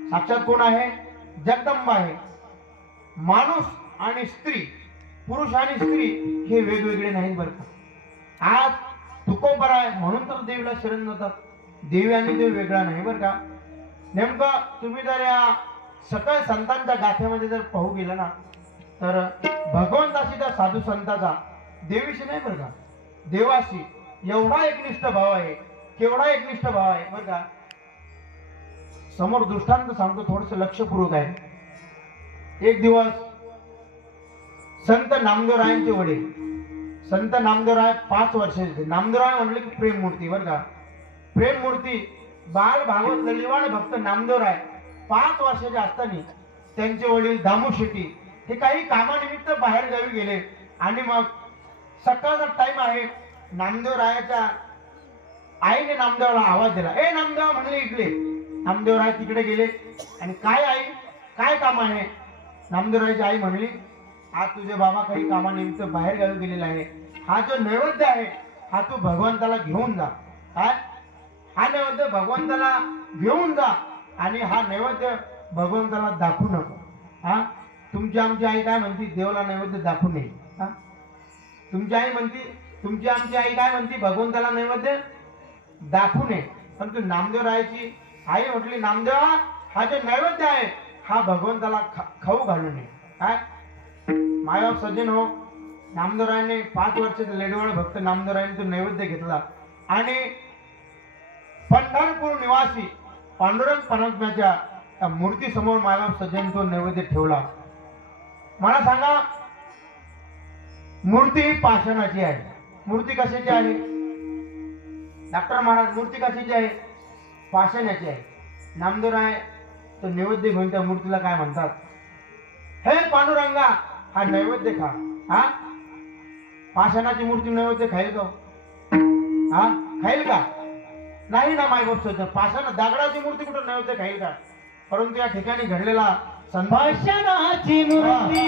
साक्षात कोण आहे? जगदंबा आहे. माणूस आणि स्त्री, पुरुष आणि स्त्री हे वेगवेगळे नाहीत बरं का. आज तुकोबरा आहे म्हणून तर देवीला शरण जातात. देवी आणि देव वेगळा नाही बरं का. नेमकं तुम्ही जर या सकळ संतांच्या गाथ्यामध्ये जर पाहू गेलं ना, तर भगवंताशी त्या साधू संताचा देवीशी नाही बरं का, देवाशी एवढा एकनिष्ठ भाव आहे, केवढा एकनिष्ठ भाव आहे बरं का. समोर दृष्टांत सांगतो, थोडस लक्षपूर्वक आहे. एक दिवस संत नामदेवरायांचे वडील, संत नामदेवराय 5 वर्षाचे. नामदेवराय म्हटले की प्रेम मूर्ती बरं का, प्रेम मूर्ती. बाल भागवत ललिवाण भक्त नामदेवराय 5 वर्षाचे असताना त्यांचे वडील दामू शेट्टी हे काही कामानिमित्त बाहेर गावी गेले. आणि मग सकाळचा टाइम आहे, नामदेवरायाच्या आईने नामदेवाला आवाज दिला. ए नामदेव म्हणले इकडे. नामदेवराय तिकडे गेले आणि काय आई, काय काम आहे? नामदेवरायची आई म्हणली, आज तुझे बाबा काही कामानिमित्त बाहेर गावी गेलेला आहे. हा जो नैवेद्य आहे हा तू भगवंताला घेऊन जा. काय? हा नैवेद्य भगवंताला घेऊन जा आणि हा नैवेद्य भगवंताला दाखवू नको. हा, तुमची आमची आई काय म्हणती? देवाला नैवेद्य दाखवू नये. हा, तुमची आई म्हणती, तुमची आमची आई काय म्हणती? भगवंताला नैवेद्य दाखवू नये. पण तू नामदेवरायाची आई म्हटली, नामदेवा हा जो नैवेद्य आहे हा भगवंताला खाऊ घालू नये. काय? मायबाप सज्जन हो, नामदेवरायाने 5 वर्षाचे लेडवळ भक्त नामदेवरायाने तो नैवेद्य घेतला आणि पंढरपूर निवासी पांडुरंग परमात्म्याच्या त्या मूर्ती समोर मायबाप सज्जन तो नैवेद्य ठेवला. मला सांगा, मूर्ती ही पाषाणाची आहे. मूर्ती कशाची आहे डॉक्टर महाराज? मूर्ती कशाची आहे? पाषाणाची आहे. नामदेवराय तो नैवेद्य घेऊन त्या मूर्तीला काय म्हणतात? हे पांडुरंगा, हा नैवेद्य खा. हा, पाषाणाची मूर्ती नैवेद्य खाईल का? हा, खाईल का? नाही ना मायबाप सज्जन. पाषाण दगडाची मूर्ती कुठं नैवेद्य खाईल का? परंतु या ठिकाणी घडलेला पाषाणाची मूर्ती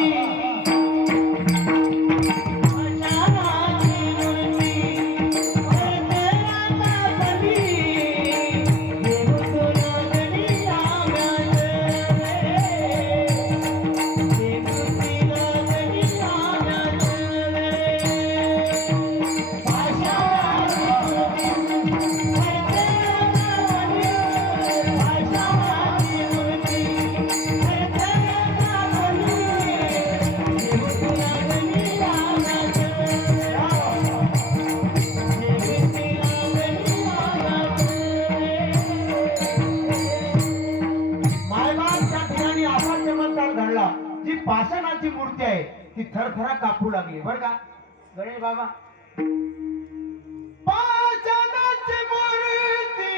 पाषाणाची मूर्ती आहे ती थरथरा कापू लागली बरं का गणेश बाबा. पाषाणाची मूर्ती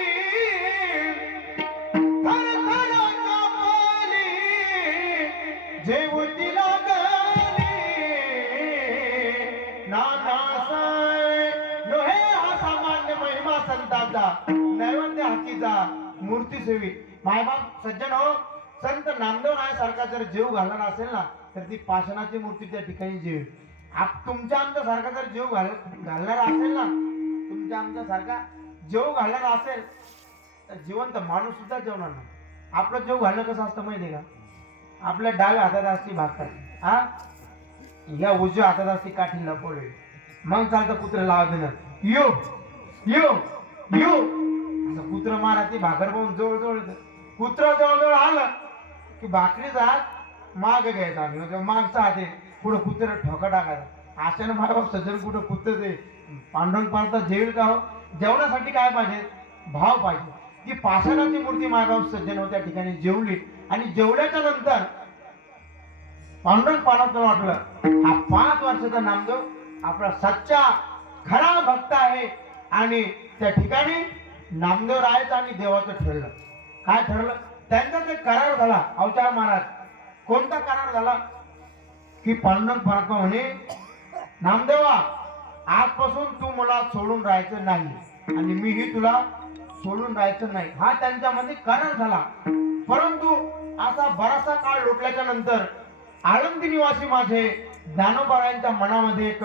थरथरा कापली जेवती लागली नानासाहेब नो हे हा सामान्य महिमा संतांचा नैवेद्य हातीचा मूर्ती सेवी. मायबाप सज्जन हो, संत नामदेव राय सारखा जर जीव घालणार असेल ना तर ती पाषाणाची मूर्ती त्या ठिकाणी जीव. तुमच्या आमच्या सारखा जर जीव घालणारा असेल ना, तुमच्या आमच्या सारखा जीव घालणारा असेल तर जिवंत माणूस सुद्धा जेवणार नाही. आपलं जीव घालणं कसं असतं माहितीये का? आपल्या डाव्या हातात असते भाकर, हा या उजव्या हातात असते काठी लपवली, मग चालतं कुत्रे लावा देणं यो यो यो असं कुत्र मारा ती भाकर पाहून जवळ जवळ कुत्र जवळ जवळ आलं की भाकरीचा हात माग घ्यायचा आणि मागचा हात पुढे कुत्र ठोका टाकायचा. अशाने माझा बाप सज्जन कुठं कुत्र ते पांडुरंग पाळता जेवेल का हो? जेवणासाठी काय पाहिजे? भाव पाहिजे. ती पाषाणाची मूर्ती माझ्या सज्जन हो त्या ठिकाणी जेवली आणि जेवल्याच्या नंतर पांडुरंग पाळायला वाटलं हा 5 वर्षाचा नामदेव आपला सच्चा खरा भक्त आहे. आणि त्या ठिकाणी नामदेव रायचं आणि देवाचं ठरलं. काय ठरलं? त्यांचा ते करार झाला. अवतार महाराज कोणता करार झाला की पांडुरंग परमात्मा म्हणे नामदेवा आजपासून तू मला सोडून राहायचं नाही आणि मीही तुला सोडून राहायचं नाही. हा त्यांच्यामध्ये करार झाला. परंतु असा बराचसा काळ लोटल्याच्या नंतर आळंदी निवासी माझे ज्ञानोबारायांच्या मनामध्ये एक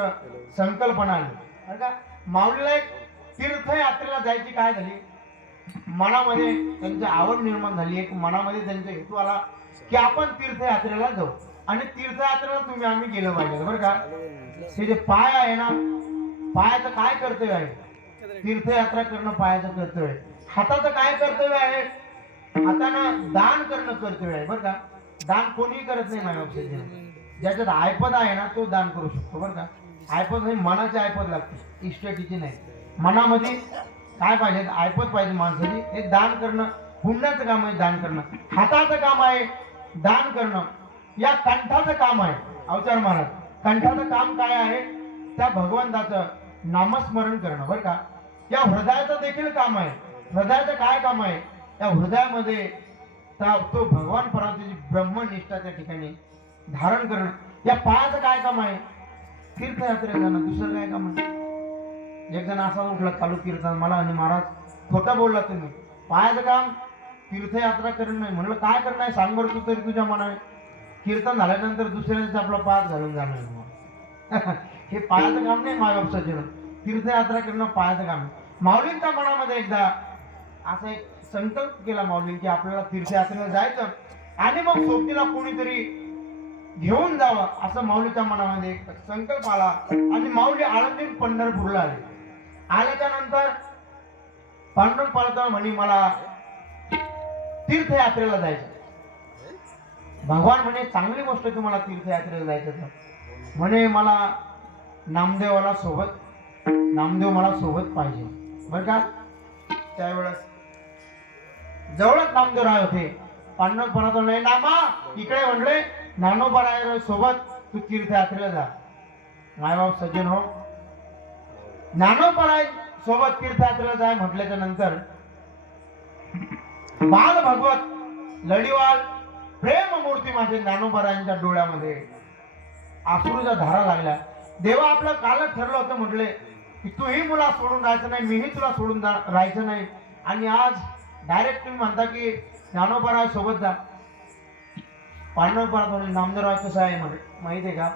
संकल्पना आली बरं का. माऊलीला एक तीर्थयात्रेला जायची काय झाली मनामध्ये त्यांची आवड निर्माण झाली. एक मनामध्ये त्यांचा हेतू आला की आपण तीर्थयात्रेला जाऊ आणि तीर्थयात्रेला तुम्ही आम्ही गेलं पाहिजे बरं का. हे जे पाय आहे ना, पायाचं काय कर्तव्य आहे? तीर्थयात्रा करणं पायाचं कर्तव्य आहे. हाताचं काय कर्तव्य आहे? हातानं दान करणं कर्तव्य आहे बरं का. दान कोणीही करत नाही माझ्या बाबतीत. ज्याच्यात आयपद आहे ना तो दान करू शकतो बरं का. आयपद हे मनाची आयपद लागते, इस्टेटीची नाही. मनामध्ये काय पाहिजे? आयपद पाहिजे माणसाची. हे दान करणं पुण्याचं काम आहे, दान करणं. हाताचं काम आहे दान करणं. या कंठाचं काम आहे अवतार महाराज. कंठाचं काम काय आहे? त्या भगवंताचं नामस्मरण करणं बरं का. या हृदयाचं देखील काम आहे. हृदयाचं काय काम आहे? त्या हृदयामध्ये तो भगवान परमात्म्याची ब्रह्मनिष्ठा त्या ठिकाणी धारण करणं. या पायाचं काय काम आहे? तीर्थयात्रेला जाणं. दुसरं काय काम आहे? एक जण असा उठला चालू कीर्तन मला आणि महाराज खोटं बोलला तुम्ही. पायाचं काम तीर्थयात्रा करणं नाही. म्हणलं काय करणं आहे सांग बरं तू तरी तुझ्या मनाने. कीर्तन झाल्यानंतर दुसऱ्याच आपला पायात घालून जाणं हे पायाचं काम नाही मायबाप सज्जन. तीर्थयात्रा करणं पायाचं काम. माऊलींच्या मनामध्ये एकदा असा एक संकल्प केला माऊली की आपल्याला तीर्थयात्रेला जायचं आणि मग सोबतीला कोणीतरी घेऊन जावं असं माऊलीच्या मनामध्ये एक संकल्प आला. आणि माऊली आळंदी पंढरपूरला आले. आल्याच्या नंतर पांडुरंग पाळता म्हणे मला तीर्थयात्रेला जायचं. भगवान म्हणे चांगली गोष्ट तुम्हाला तीर्थयात्रेला जायचं तर. म्हणे मला नामदेवाला सोबत, नामदेव मला सोबत पाहिजे बरं का. त्यावेळेस जवळच नामदेव राय होते. पांडुरंग पाळता म्हणे नामा इकडे म्हणले ज्ञानोबा राय सोबत तू तीर्थयात्रेला जा. मायबाप सज्जन हो, ज्ञानोबा राय सोबत तीर्थयात्रेला जाय म्हटल्याच्या नंतर बाल भगवत लढीवाल प्रेम मूर्ती माझे ज्ञानोबारायांच्या डोळ्यामध्ये अश्रूच्या धारा लागल्या. देवा आपलं कालच ठरलं होतं म्हटले की तूही मला सोडून राहायचं नाही, मीही तुला सोडून राहायचं नाही. आणि आज डायरेक्ट तुम्ही म्हणता की ज्ञानोबाराय सोबत जा. पांडुरंग म्हणून नामदेवराय कसं आहे माहिती आहे का?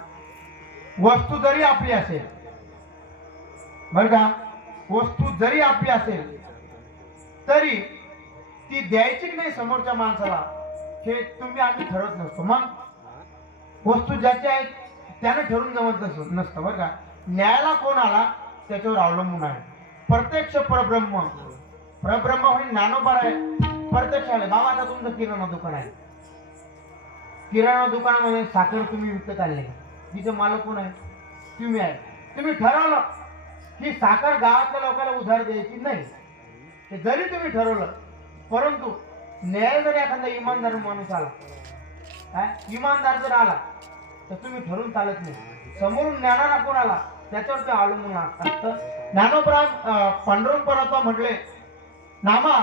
वस्तू जरी आपली असेल बर का, वस्तू जरी आपली असेल तरी ती द्यायची की नाही समोरच्या माणसाला हे तुम्ही आम्ही ठरवत नसतो. मग वस्तू ज्याची आहे त्याने ठरवून जमत नसतं बरं का. न्यायाला कोण आला त्याच्यावर अवलंबून आहे. प्रत्यक्ष परब्रह्म, परब्रह्म म्हणजे ज्ञानोबा आहे. प्रत्यक्ष आले बाबा आता तुमचं किराणा दुकान आहे. किराणा दुकानामध्ये साखर तुम्ही विकत आणले, तिचं मालक कोण आहे? तुम्ही आहे. तुम्ही ठरवलं की साखर गावातल्या लोकांना उधार द्यायची नाही, हे जरी तुम्ही ठरवलं, परंतु न्याय जरी एखादा इमानदार माणूस आला, इमानदार जर आला तर तुम्ही ठरून चालत नाही. समोरून ज्ञानाला कोणाला त्याच्यावरती अवलंबून असतं. ज्ञानोपराम पांडुरंग परमात्मा म्हटले, नामा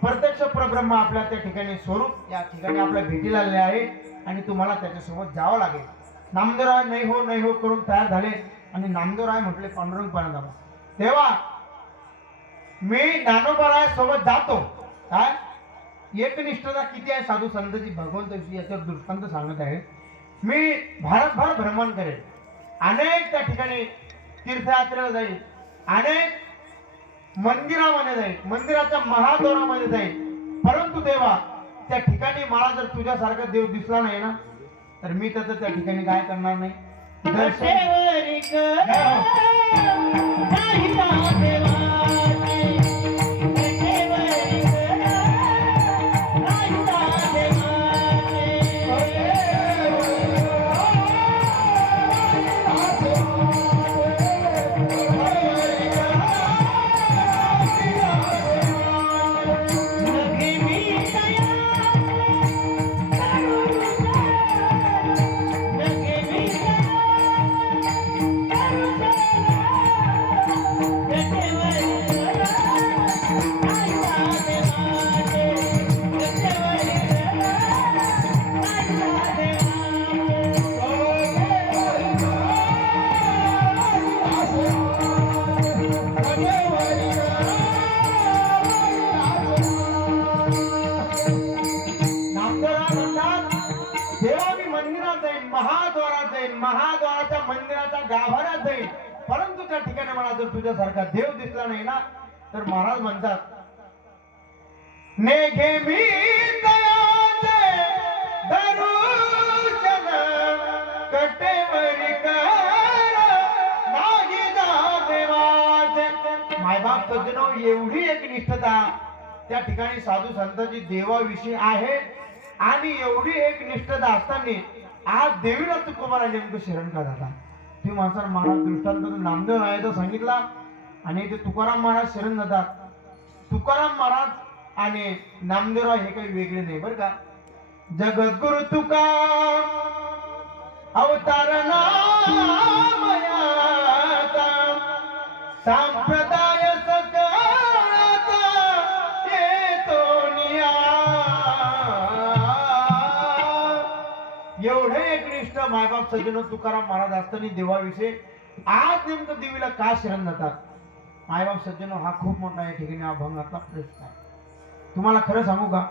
प्रत्यक्ष परब्रह्म आपल्या त्या ठिकाणी स्वरूप या ठिकाणी आपल्या भेटीला आलेले आहे आणि तुम्हाला त्याच्यासोबत जावं लागेल. नामदेवराय नाही हो करून तयार झाले आणि नामदेवराय म्हटले पांडुरंग परमात्मा, तेव्हा मी ज्ञानोबराय सोबत जातो. काय एकनिष्ठता किती आहे साधू संतांची भगवंताची याच्यावर दृष्टांत सांगत आहे. मी भारतभर भ्रमण करेल, अनेक त्या ठिकाणी तीर्थयात्रेला जाईल, अनेक मंदिरामध्ये जाईल, मंदिराच्या महाद्वारामध्ये जाईल, परंतु देवा त्या ठिकाणी मला जर तुझ्यासारखा देव दिसला नाही ना तर मी त्याचं त्या ठिकाणी काय करणार नाही. कटेवरी करा, नाही देवाचे. कटेवरी करा, नाही नगे मी तया करू नगे मी महाद्वाराच्या मंदिराच्या गाभाऱ्यात जाईल, परंतु त्या ठिकाणी मला जर तुझ्यासारखा देव दिसला नाही ना तर महाराज म्हणतात, नेघे मी दयाचे दर्शन कटेवरी कर नाही जा देवाचे. मायबाप सज्जनो, एवढी एक निष्ठता त्या ठिकाणी साधू संतांची देवाविषयी आहे आणि एवढी एक निष्ठता असताना आज देवीला तुकोबाला नेमकं शरण का जाता. तुम्ही माणसाला महाराज दृष्टांत नामदेव रायाचा सांगितला आणि ते तुकाराम महाराज शरण जातात. तुकाराम महाराज आणि नामदेवराव हे काही वेगळे नाही बरं का. जगद्गुरु तुका अवतार नामयाचा संप्रदाय सकळाचा येतो निया. एवढे एकनिष्ठ मायबाप सज्जन तुकाराम महाराज असताना देवाविषयी आज नेमकं देवीला का शरण जातात. मायबाप सज्जन हा खूप मोठा या ठिकाणी अभंगातला प्रश्न आहे. तुम्हाला खरं सांगू का,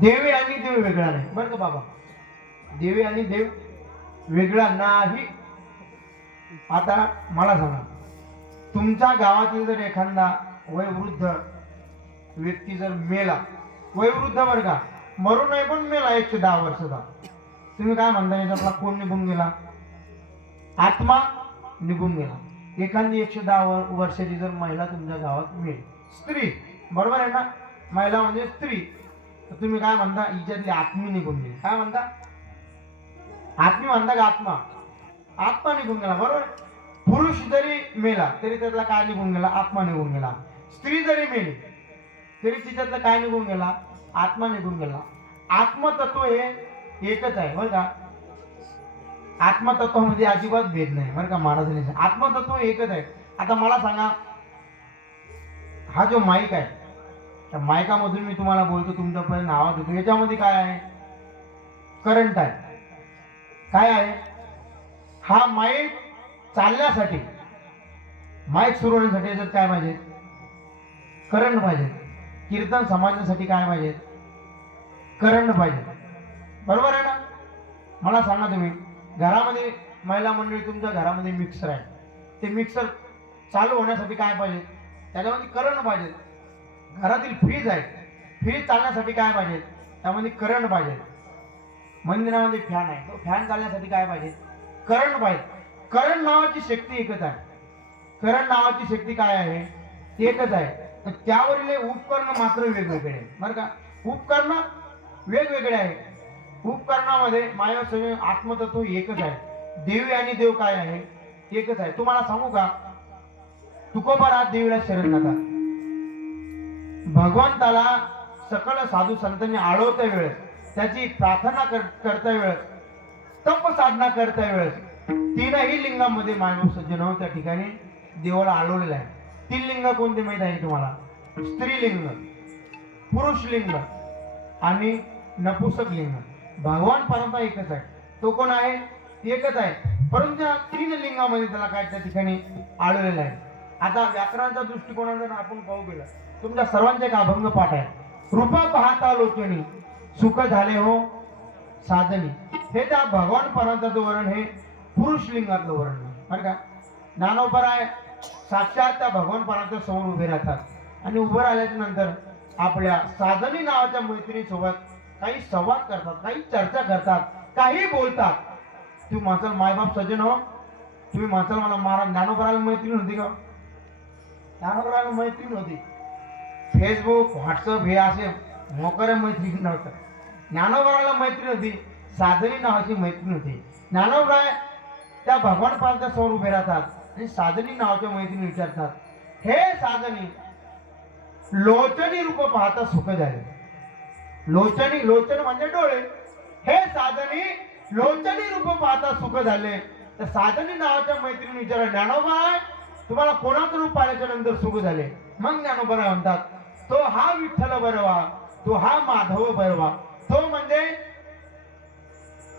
देवी आणि देव वेगळा नाही बरं का बाबा. देवी आणि देव वेगळा नाही. आता मला सांगा, तुमच्या गावातील जर एखादा वयोवृद्ध व्यक्ती जर मेला, वयोवृद्ध बरं का, मरू नाही पण मेला 110 वर्षाचा, तुम्ही काय म्हणता याच्यातला कोण निघून गेला? आत्मा निघून गेला. एखादी 110 वर्षाची जर महिला तुमच्या गावात मेली, स्त्री, बरोबर आहे ना, महिला म्हणजे स्त्री, तर तुम्ही काय म्हणता? हिच्यातली आत्मी निघून गेली. काय म्हणता? आत्मी म्हणता का आत्मा? आत्मा निघून गेला, बरोबर. पुरुष जरी मेला तरी त्यातला काय निघून गेला? आत्मा निघून गेला. स्त्री जरी मेली तरी तिच्यातलं काय निघून गेला? आत्मा निघून गेला. आत्मतत्व हे एकच आहे बरं का. आत्मतत्वामध्ये अजिबात भेद नाही बरं का. महाराजांनी आत्मतत्व एकच आहे. आता मला सांगा, हा जो माईक आहे, त्या माईकामधून मी तुम्हाला बोलतो, तुमच्यापर्यंत आवाज येतो, याच्यामध्ये काय आहे? करंट आहे. काय आहे? हा माईक चालण्यासाठी, माईक सुरू होण्यासाठी याच्यात काय पाहिजे? करंट पाहिजे. कीर्तन समाजासाठी काय पाहिजे? करंट पाहिजे, बरोबर आहे ना. मला सांगा, तुम्ही घरामध्ये महिला मंडळी, तुमच्या घरामध्ये मिक्सर आहे, ते मिक्सर चालू होण्यासाठी काय पाहिजे? त्याच्यामध्ये करंट पाहिजे. घरातील फ्रीज आहे, फ्रीज चालण्यासाठी काय पाहिजे? त्यामध्ये करंट पाहिजे. मंदिरामध्ये फॅन आहे, तो फॅन चालण्यासाठी काय पाहिजे? करंट पाहिजे. करंट नावाची शक्ती एकच आहे. करंट नावाची शक्ती काय आहे? एकच आहे. तर त्यावरील उपकरण मात्र वेगवेगळे आहे बरं का. उपकरण वेगवेगळे आहे. उपकरणामध्ये माया सगळे आत्मतत्व एकच आहे. देवी आणि देव काय आहे? एकच आहे. तुम्हाला सांगू का, तुकोबाराज देवीला शरण जातात. भगवंताला सकल साधू संतांनी आळवत्या वेळेस त्याची प्रार्थना करता वेळेस, तप साधना करता वेळेस तीनही लिंगामध्ये मानव सज्जन हो त्या ठिकाणी देवाला आढळलेला आहे. 3 लिंग कोणते माहित आहे तुम्हाला? स्त्रीलिंग, पुरुष लिंग आणि नपुसक लिंग. भगवान परंतु एकच आहे. तो कोण आहे? एकच आहे, परंतु त्या 3 लिंगामध्ये त्याला काय त्या ठिकाणी आढळलेलं आहे. आता व्याकरणाच्या दृष्टिकोनातून आपण पाहू गेलं, तुमच्या सर्वांचे एक अभंग पाठ आहे. रूपा पाहता लोचनी सुख झाले हो साधनी. हे त्या भगवान परंतु वर्णन हे पुरुष लिंगातलं वर्णन आहे बरं का. ज्ञानोबराय साक्षात त्या भगवान परंतु समोर उभे राहतात आणि उभं राहिल्याच्या नंतर आपल्या साधनी नावाच्या मैत्रिणीसोबत काही संवाद करतात, काही चर्चा करतात, काही बोलतात. तुम्ही माणसाला मायबाप सज्जन हो, तुम्ही माणसाला मला मारा. ज्ञानोबराला मैत्रीण होती का? ज्ञानोबराला मैत्रीण होती. फेसबुक, व्हॉट्सअप हे असे मोकऱ्या मैत्रीण नव्हतं. ज्ञानोबराला मैत्रीण होती, साधनी नावाची मैत्रीण होती. ज्ञानोबराय त्या भगवान पालच्या समोर उभे राहतात आणि साधनी नावाच्या मैत्रिणी विचारतात, हे साधनी लोचनी रूप पाहता सुख झाले. लोचनी, लोचन म्हणजे डोळे. हे साधनी लोचनी रूप पाहता सुख झाले. तर साधनी नावाच्या मैत्रिणी विचारला, ज्ञानोबा तुम्हाला कोणाचं रूप पाहिल्याच्या नंतर सुख झाले? मग ज्ञानोबा म्हणतात, तो हा विठ्ठल बरवा, तो हा माधव बरवा.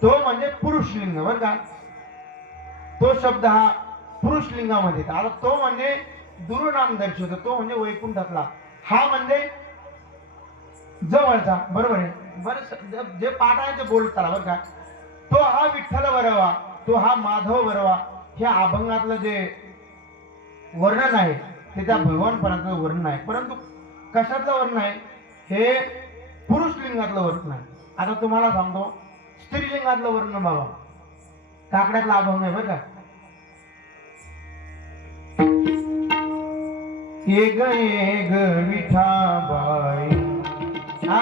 तो म्हणजे पुरुष लिंग बरं का. तो शब्द हा पुरुष लिंगामध्ये. आता तो म्हणजे दुर्नाम दर्शवतो, तो म्हणजे वैकुंठातला, हा म्हणजे जवळचा. बरोबर आहे. बरं जे पाठ आहे ते बोलतात बरं का. तो हा विठ्ठल बरवा, तो हा माधव बरवा. हे अभंगातलं जे वर्णन आहे ते त्या भगवानपणाचं वर्णन आहे. परंतु कशातलं वर्णन आहे? हे पुरुष लिंगातलं वर्णन आहे. आता तुम्हाला सांगतो स्त्रीलिंगातलं वर्णन बाबा. काकड्यातला अभंग आहे बरं का. ये ग विठाबाई. हा,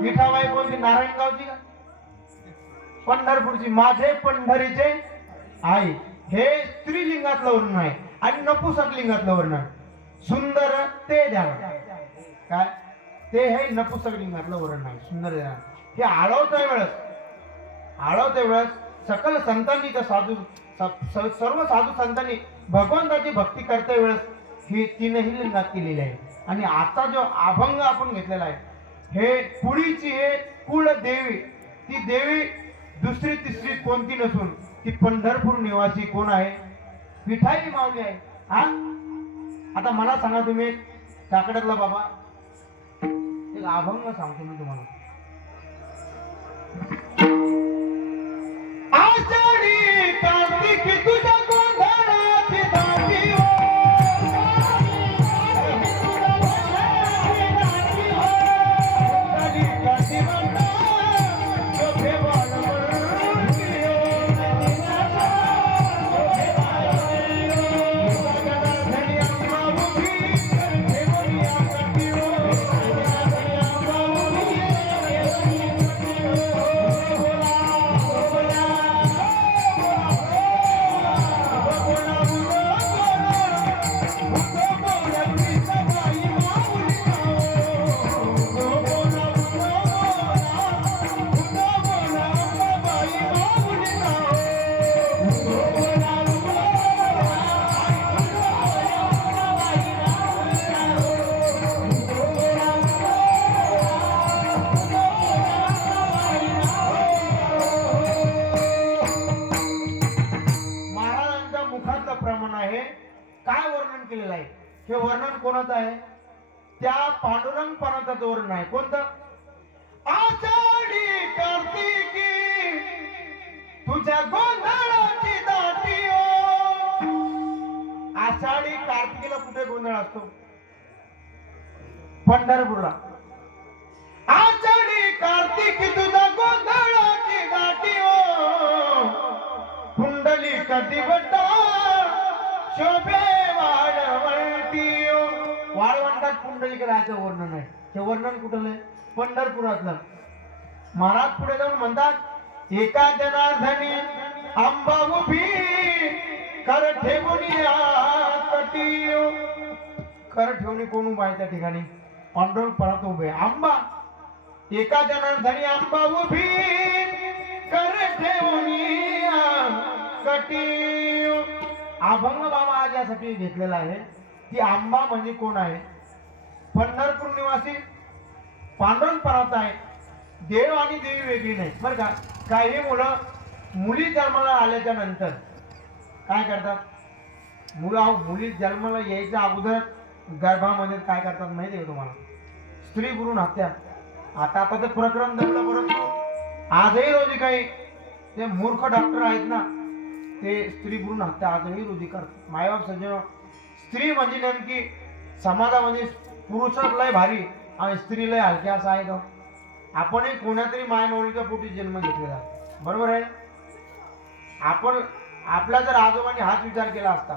विठाबाई कोणती? नारायणगावची का? पंढरपूरची. माझे पंढरीचे आई. हे स्त्रीलिंगातलं वर्णन आहे. आणि नपुसक लिंगातलं वर्णन सुंदर ते ध्यान. काय ते? हे नपुसक लिंगातलं वर्णन आहे. सुंदर ध्यान. हे आळवत्या वेळेस सकल संतांनी त्या सर्व साधू संतांनी भगवंताची भक्ती करता वेळेस ही 3ही लिंगात केलेली आहे. आणि आता जो अभंग आपण घेतलेला आहे हे कुळीची, हे कुळ देवी. ती देवी दुसरी तिसरी कोणती नसून ती पंढरपूर निवासी कोण आहे? विठाई माऊली आहे. हा, आता मला सांगा तुम्ही काकड्यातला बाबा एक अभंग सांगतो मी तुम्हाला. आषाढी कार्तिक तुझ्या गोंधळाची दाटी हो, काय वर्णन केलेलं आहे? हे वर्णन कोणाचं आहे? त्या पांडुरंग पराचं वर्णन आहे. कोणतं? आषाढी कार्तिकी तुझ्या गोंधळाची दाटी हो. आषाढी कार्तिकीला कुठे गोंधळ असतो? पंढरपूरला. आषाढी कार्तिकी तुझ्या गोंधळाची दाटी हो, कुंडली कटिबटा शोभे वाळवंटी. वाळवंटात पुंडलिकराचं वर्णन आहे. हे वर्णन कुठलं आहे? पंढरपुरातलं. महाराज पुढे जाऊन म्हणतात, एका जनार्दनी आंबा उभी कर ठेवून कटी. कर ठेवणी कोण उभा आहे त्या ठिकाणी? पांडुरंग परत उभे. आंबा एका जनार्दनी आंबा उभी कर ठेवणी कटी. अभंग बाबा आज यासाठी घेतलेला आहे की आंबा म्हणजे कोण आहे? पंढरपूर निवासी पांडुरंग परत आहे. देव आणि देवी वेगळी नाही बरं का. काही मुली जन्माला आल्याच्या नंतर काय करतात? मुली जन्माला यायच्या अगोदर गर्भामध्ये काय करतात माहिती आहे तुम्हाला? स्त्री भ्रूण हत्या. आता ते प्रकरण दडलं, परंतु आजही रोजी काही ते मूर्ख डॉक्टर आहेत ना, ते स्त्री भ्रूण हत्या आजही रोजी करतात. मायबाप सज्जन, स्त्री म्हणजे नेमकी समाजामध्ये पुरुषच लय भारी आणि स्त्री लय हलकी असं आहे का? आपणही कोणातरी मायनवलीच्या पोटी जन्म घेतलेला, बरोबर आहे? आपण आपला जर आजोबांनी हाच विचार केला असता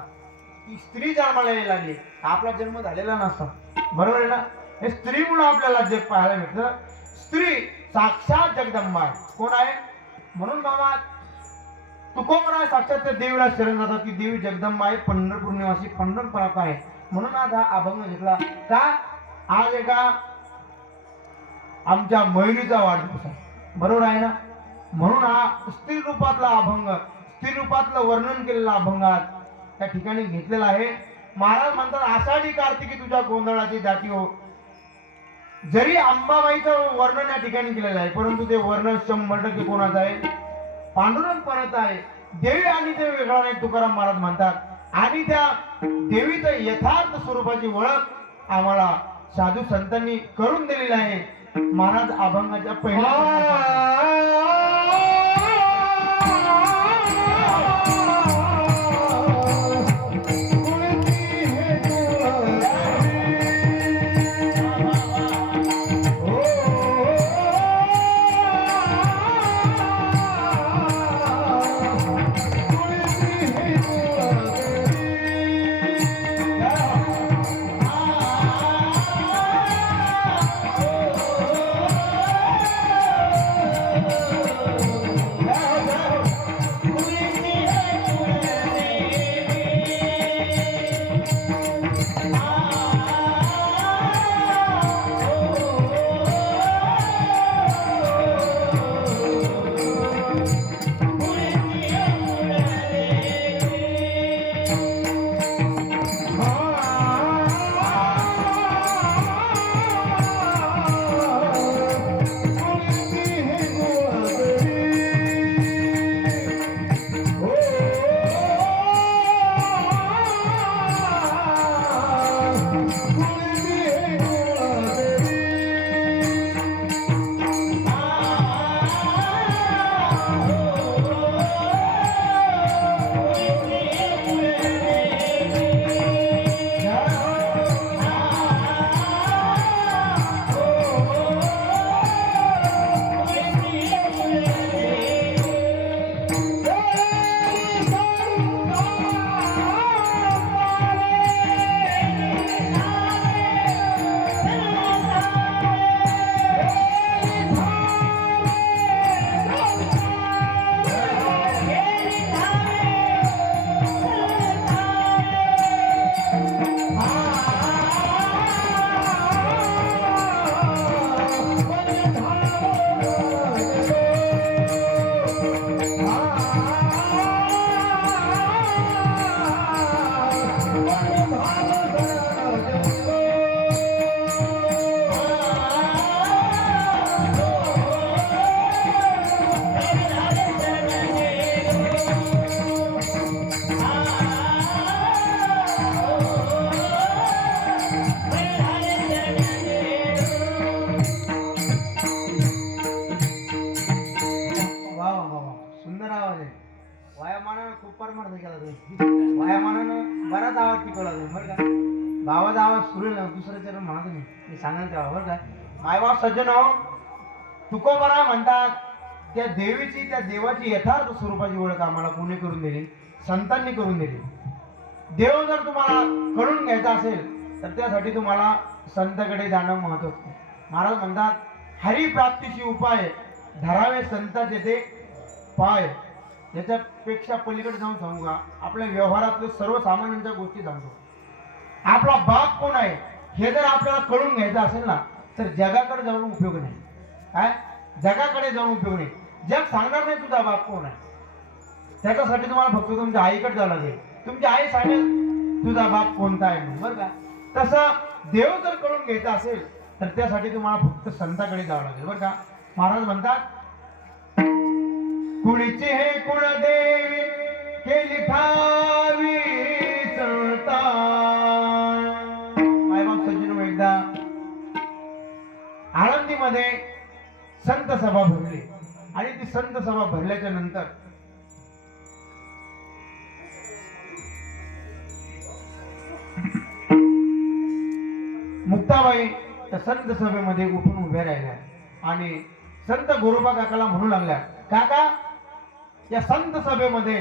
की स्त्री जन्माला यायला लागली, आपला जन्म झालेला नसता, बरोबर आहे ना? हे स्त्रीमुळे आपल्याला जग पाहायला भेटतं. स्त्री साक्षात जगदंबा आहे. कोण आहे? म्हणून बाबा तुकोबराय साक्षात त्या देवीला शरण जातात की देवी जगदंबा आहे, पंढरपूर निवासी पंढरपूर परत आहे. म्हणून आज हा अभंग घेतला का? आज एका आमच्या महिलेचा वाढदिवस आहे, बरोबर आहे ना? म्हणून हा स्त्री रूपातला अभंग, स्त्री रूपातलं वर्णन केलेला अभंग आज त्या ठिकाणी घेतलेला आहे. महाराज म्हणतात, आषाढी कार्तिकी तुझ्या गोंधळाची दाटी हो. जरी अंबाबाईचं वर्णन या ठिकाणी केलेलं आहे, परंतु ते वर्णन 100% कोणाचं आहे? पांडुरंग परत आहे. देवी आणि देव वेगळा नाही, तुकाराम महाराज म्हणतात. आणि त्या देवीचं यथार्थ स्वरूपाची ओळख आम्हाला साधू संतांनी करून दिलेली आहे. महाराज अभंगाच्या पहिल्या बराच आवाज टिकवला जाईल बरं का. भावाचा आवाज सुरेल दुसरं चरण म्हणा तुम्ही, मी सांगाल तेव्हा बरं का. मायबाप सज्जन हो, तुकोबरा म्हणतात त्या देवीची, त्या देवाची यथार्थ स्वरूपाची ओळख आम्हाला कोणी करून दिली? संतांनी करून दिली. देव जर तुम्हाला कळून घ्यायचा असेल तर त्यासाठी तुम्हाला संतांकडे जाणं महत्वाचं. महाराज म्हणतात, हरिप्राप्तीशी उपाय धरावे संताचे ते पाय. याच्यापेक्षा पलीकडे जाऊन सांगू का, आपल्या व्यवहारातल्या सर्वसामान्यांच्या गोष्टी सांगतो. आपला बाप कोण आहे हे जर आपल्याला कळून घ्यायचं असेल ना, तर जगाकडे जाऊन उपयोग नाही. काय जगाकडे जाऊन उपयोग नाही. जग सांगणार नाही तुझा बाप कोण आहे. त्याच्यासाठी तुम्हाला फक्त तुमच्या आईकडे जावं लागेल. तुमची आई सांगेल तुझा बाप कोणता आहे म्हणून, बरं का. तसं देव जर कळून घ्यायचा असेल तर त्यासाठी तुम्हाला फक्त संताकडे जावं लागेल, बरं का. महाराज म्हणतात, कुळीचे हे कुळदेवी केली ठावी संता. मायबाप सज्जन एकदा आळंदीमध्ये संत सभा भरली आणि ती संत सभा भरल्याच्या नंतर मुक्ताबाई त्या संत सभेमध्ये उठून उभ्या राहिल्या आणि संत गोरोबा काकाला म्हणू लागल्या, काका या संत सभेमध्ये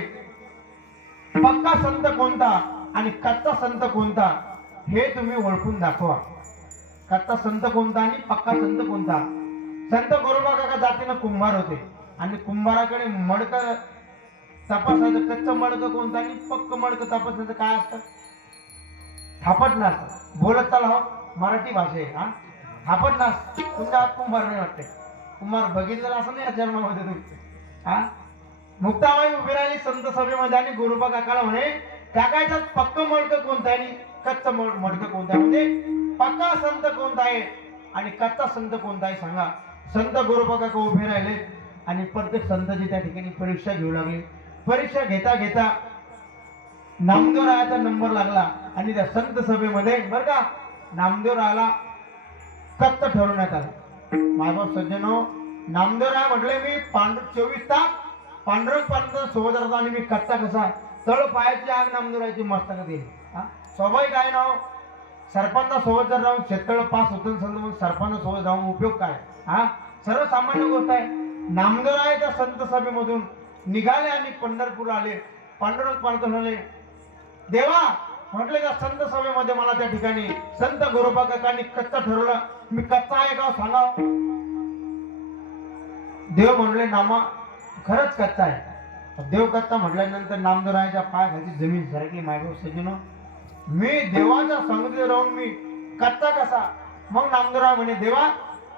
पक्का संत कोणता आणि कच्चा संत कोणता हे तुम्ही ओळखून दाखवा. कच्चा संत कोणता आणि पक्का संत कोणता. संत गोरोबा काका जातीनं कुंभार होते आणि कुंभाराकडे मडक तपासायचं कच्चं मडकं कोणतं आणि पक्क मडकं तपासायचं काय असतं, थापटनास. बोलत चाल हो, मराठी भाषा आहे. हा थापटनास. तुमच्या हात कुंभार नाही वाटते, कुंभार बघितलेला असं नाही या जन्मामध्ये तुम्ही. हा मुक्ताबाई उभी राहिली संत सभेमध्ये आणि गोरोबा काकाला म्हणे, काकाचं पक्क मडकं कोणतं आहे आणि कच्चं मडकं कोणतं आहे, म्हणजे पक्का संत कोणता आहे आणि कच्चा संत कोणता आहे सांगा. संत गोरोबा काका उभे राहिले आणि प्रत्येक संतांची त्या ठिकाणी परीक्षा घेऊ लागले. परीक्षा घेता घेता नामदेवरायाचा नंबर लागला आणि त्या संत सभेमध्ये बरं का नामदेवरायाला कच्च ठरवण्यात आलं. मायबाप सज्जनो, नामदेवराय म्हटले मी 24 तास पांडुरंगपर्यंत सोबत राहतो आणि मी कच्चा कसा, तळ पायाची आग नामदेवरायची मस्तकात येईल. स्वाभाविक आहे ना. सरपंचा सोबत जर राहून शेततळ पास होतं समजा, सरपंच सोबत राहून उपयोग काय. हा सर्वसामान्य गोष्ट आहे. नामदेवरायाच्या संत सभेमधून निघाले आणि पंढरपूर आले. पांडुरंग पार्थ म्हणाले, देवा म्हटले का संत सभेमध्ये मला त्या ठिकाणी संत गोरोबा काकांनी कच्चा ठरवलं, मी कच्चा आहे का सांगा. देव म्हणले, नामा खरंच कच्चा आहे. देव कच्चा म्हटल्यानंतर नामदेवरायाच्या पायाखाली जमीन सरकली. मायबाप सज्जनो, मी देवाच्या संगतीत राहून मी कच्चा कसा. मग नामदेवराय म्हणे, देवा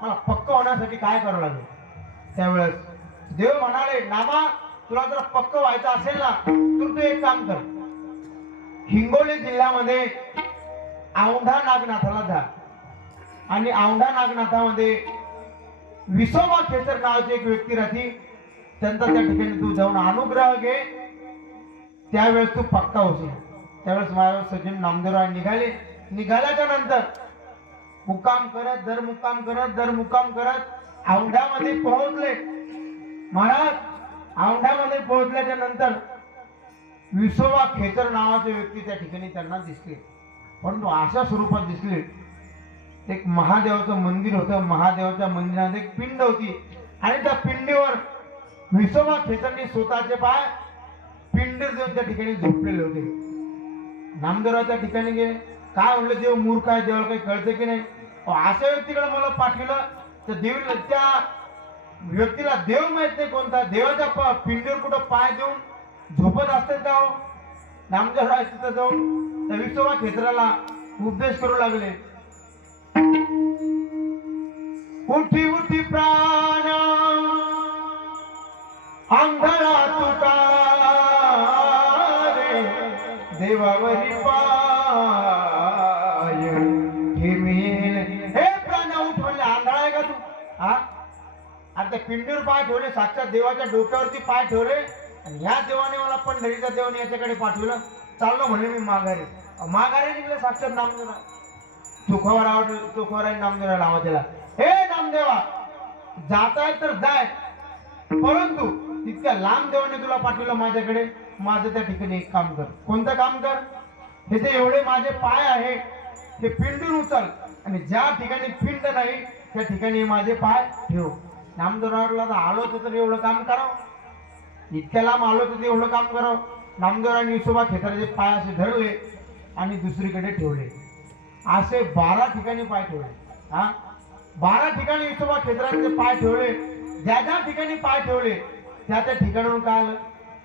मला पक्क होण्यासाठी काय करावं लागेल. त्यावेळेस देव म्हणाले, नामा तुला जर पक्क व्हायचं असेल ना तर तू एक काम कर, हिंगोली जिल्ह्यामध्ये औंढा नागनाथाला जा आणि औंढा नागनाथामध्ये विसोबा खेचर नावाची एक व्यक्ती राहते, त्यांचा त्या ठिकाणी तू जाऊन अनुग्रह घे, त्यावेळेस तू पक्का होशील. त्यावेळेस माझ्या सज्जन नामदेवराय निघाले. निघाल्याच्या नंतर मुक्काम करत दर मुक्काम करत औंढ्यामध्ये पोहोचले. महाराज औंढ्यामध्ये पोहोचल्याच्या नंतर विसोबा खेचर नावाचे व्यक्ती त्या ठिकाणी त्यांना दिसले, परंतु अशा स्वरूपात दिसले. एक महादेवाचं मंदिर होतं, महादेवाच्या मंदिरात एक पिंड होती आणि त्या पिंडीवर विसोबा खेचरनी स्वतःचे पाय पिंड देऊन त्या ठिकाणी झोपलेले होते. नामदेवराव त्या ठिकाणी गेले. काय म्हणलं, देव मूर्ख आहे, देवाला काही कळतं की नाही. अशा व्यक्तीकडे मला पाठवलं, त्या देवीला त्या व्यक्तीला देव माहित नाही कोणता, देवाच्या पिंडीवर कुठं पाय देऊन झोपत असते का हो. नामदेवराव तिथं जाऊन त्या विसोबा खेचराला उपदेश करू लागले. उठी उठी प्राण आंधळा तुका रे, देवावरी पाय ठेवील. हे प्राण उठ म्हणले, आंधळा आहे का तू. हा आता पिंडीवर पाय ठेवले, साक्षात देवाच्या डोक्यावरती पाय ठेवले आणि ह्या देवाने मला पंढरीच्या देवाने याच्याकडे पाठवलं. चाललो म्हणे मी माघारी. माघारी निघले साक्षात नामदेवराय. चोखावर आवडलं, चोखावर नामदेवराय लावा त्याला. हे नामदेवा, जाताय तर जाय, परंतु तितक्या लांब देवाने तुला पाठवलं माझ्याकडे. माझं त्या ठिकाणी एक काम कर. कोणतं काम कर. हे ते एवढे माझे पाय आहे ते पिंडून उचल आणि ज्या ठिकाणी पिंड नाही त्या ठिकाणी माझे पाय ठेव. नामदेवरायला आलो तर एवढं काम करावं, इतक्या लांब आलो तर एवढं काम करावं. नामदेवरायांनी विसोबा खेचराचे पाय असे धरले आणि दुसरीकडे ठेवले. असे 12 ठिकाणी पाय ठेवले. हा 12 ठिकाणी विसोबा खेचराचे पाय ठेवले. ज्या ज्या ठिकाणी पाय ठेवले त्या त्या ठिकाणावरून काय आलं,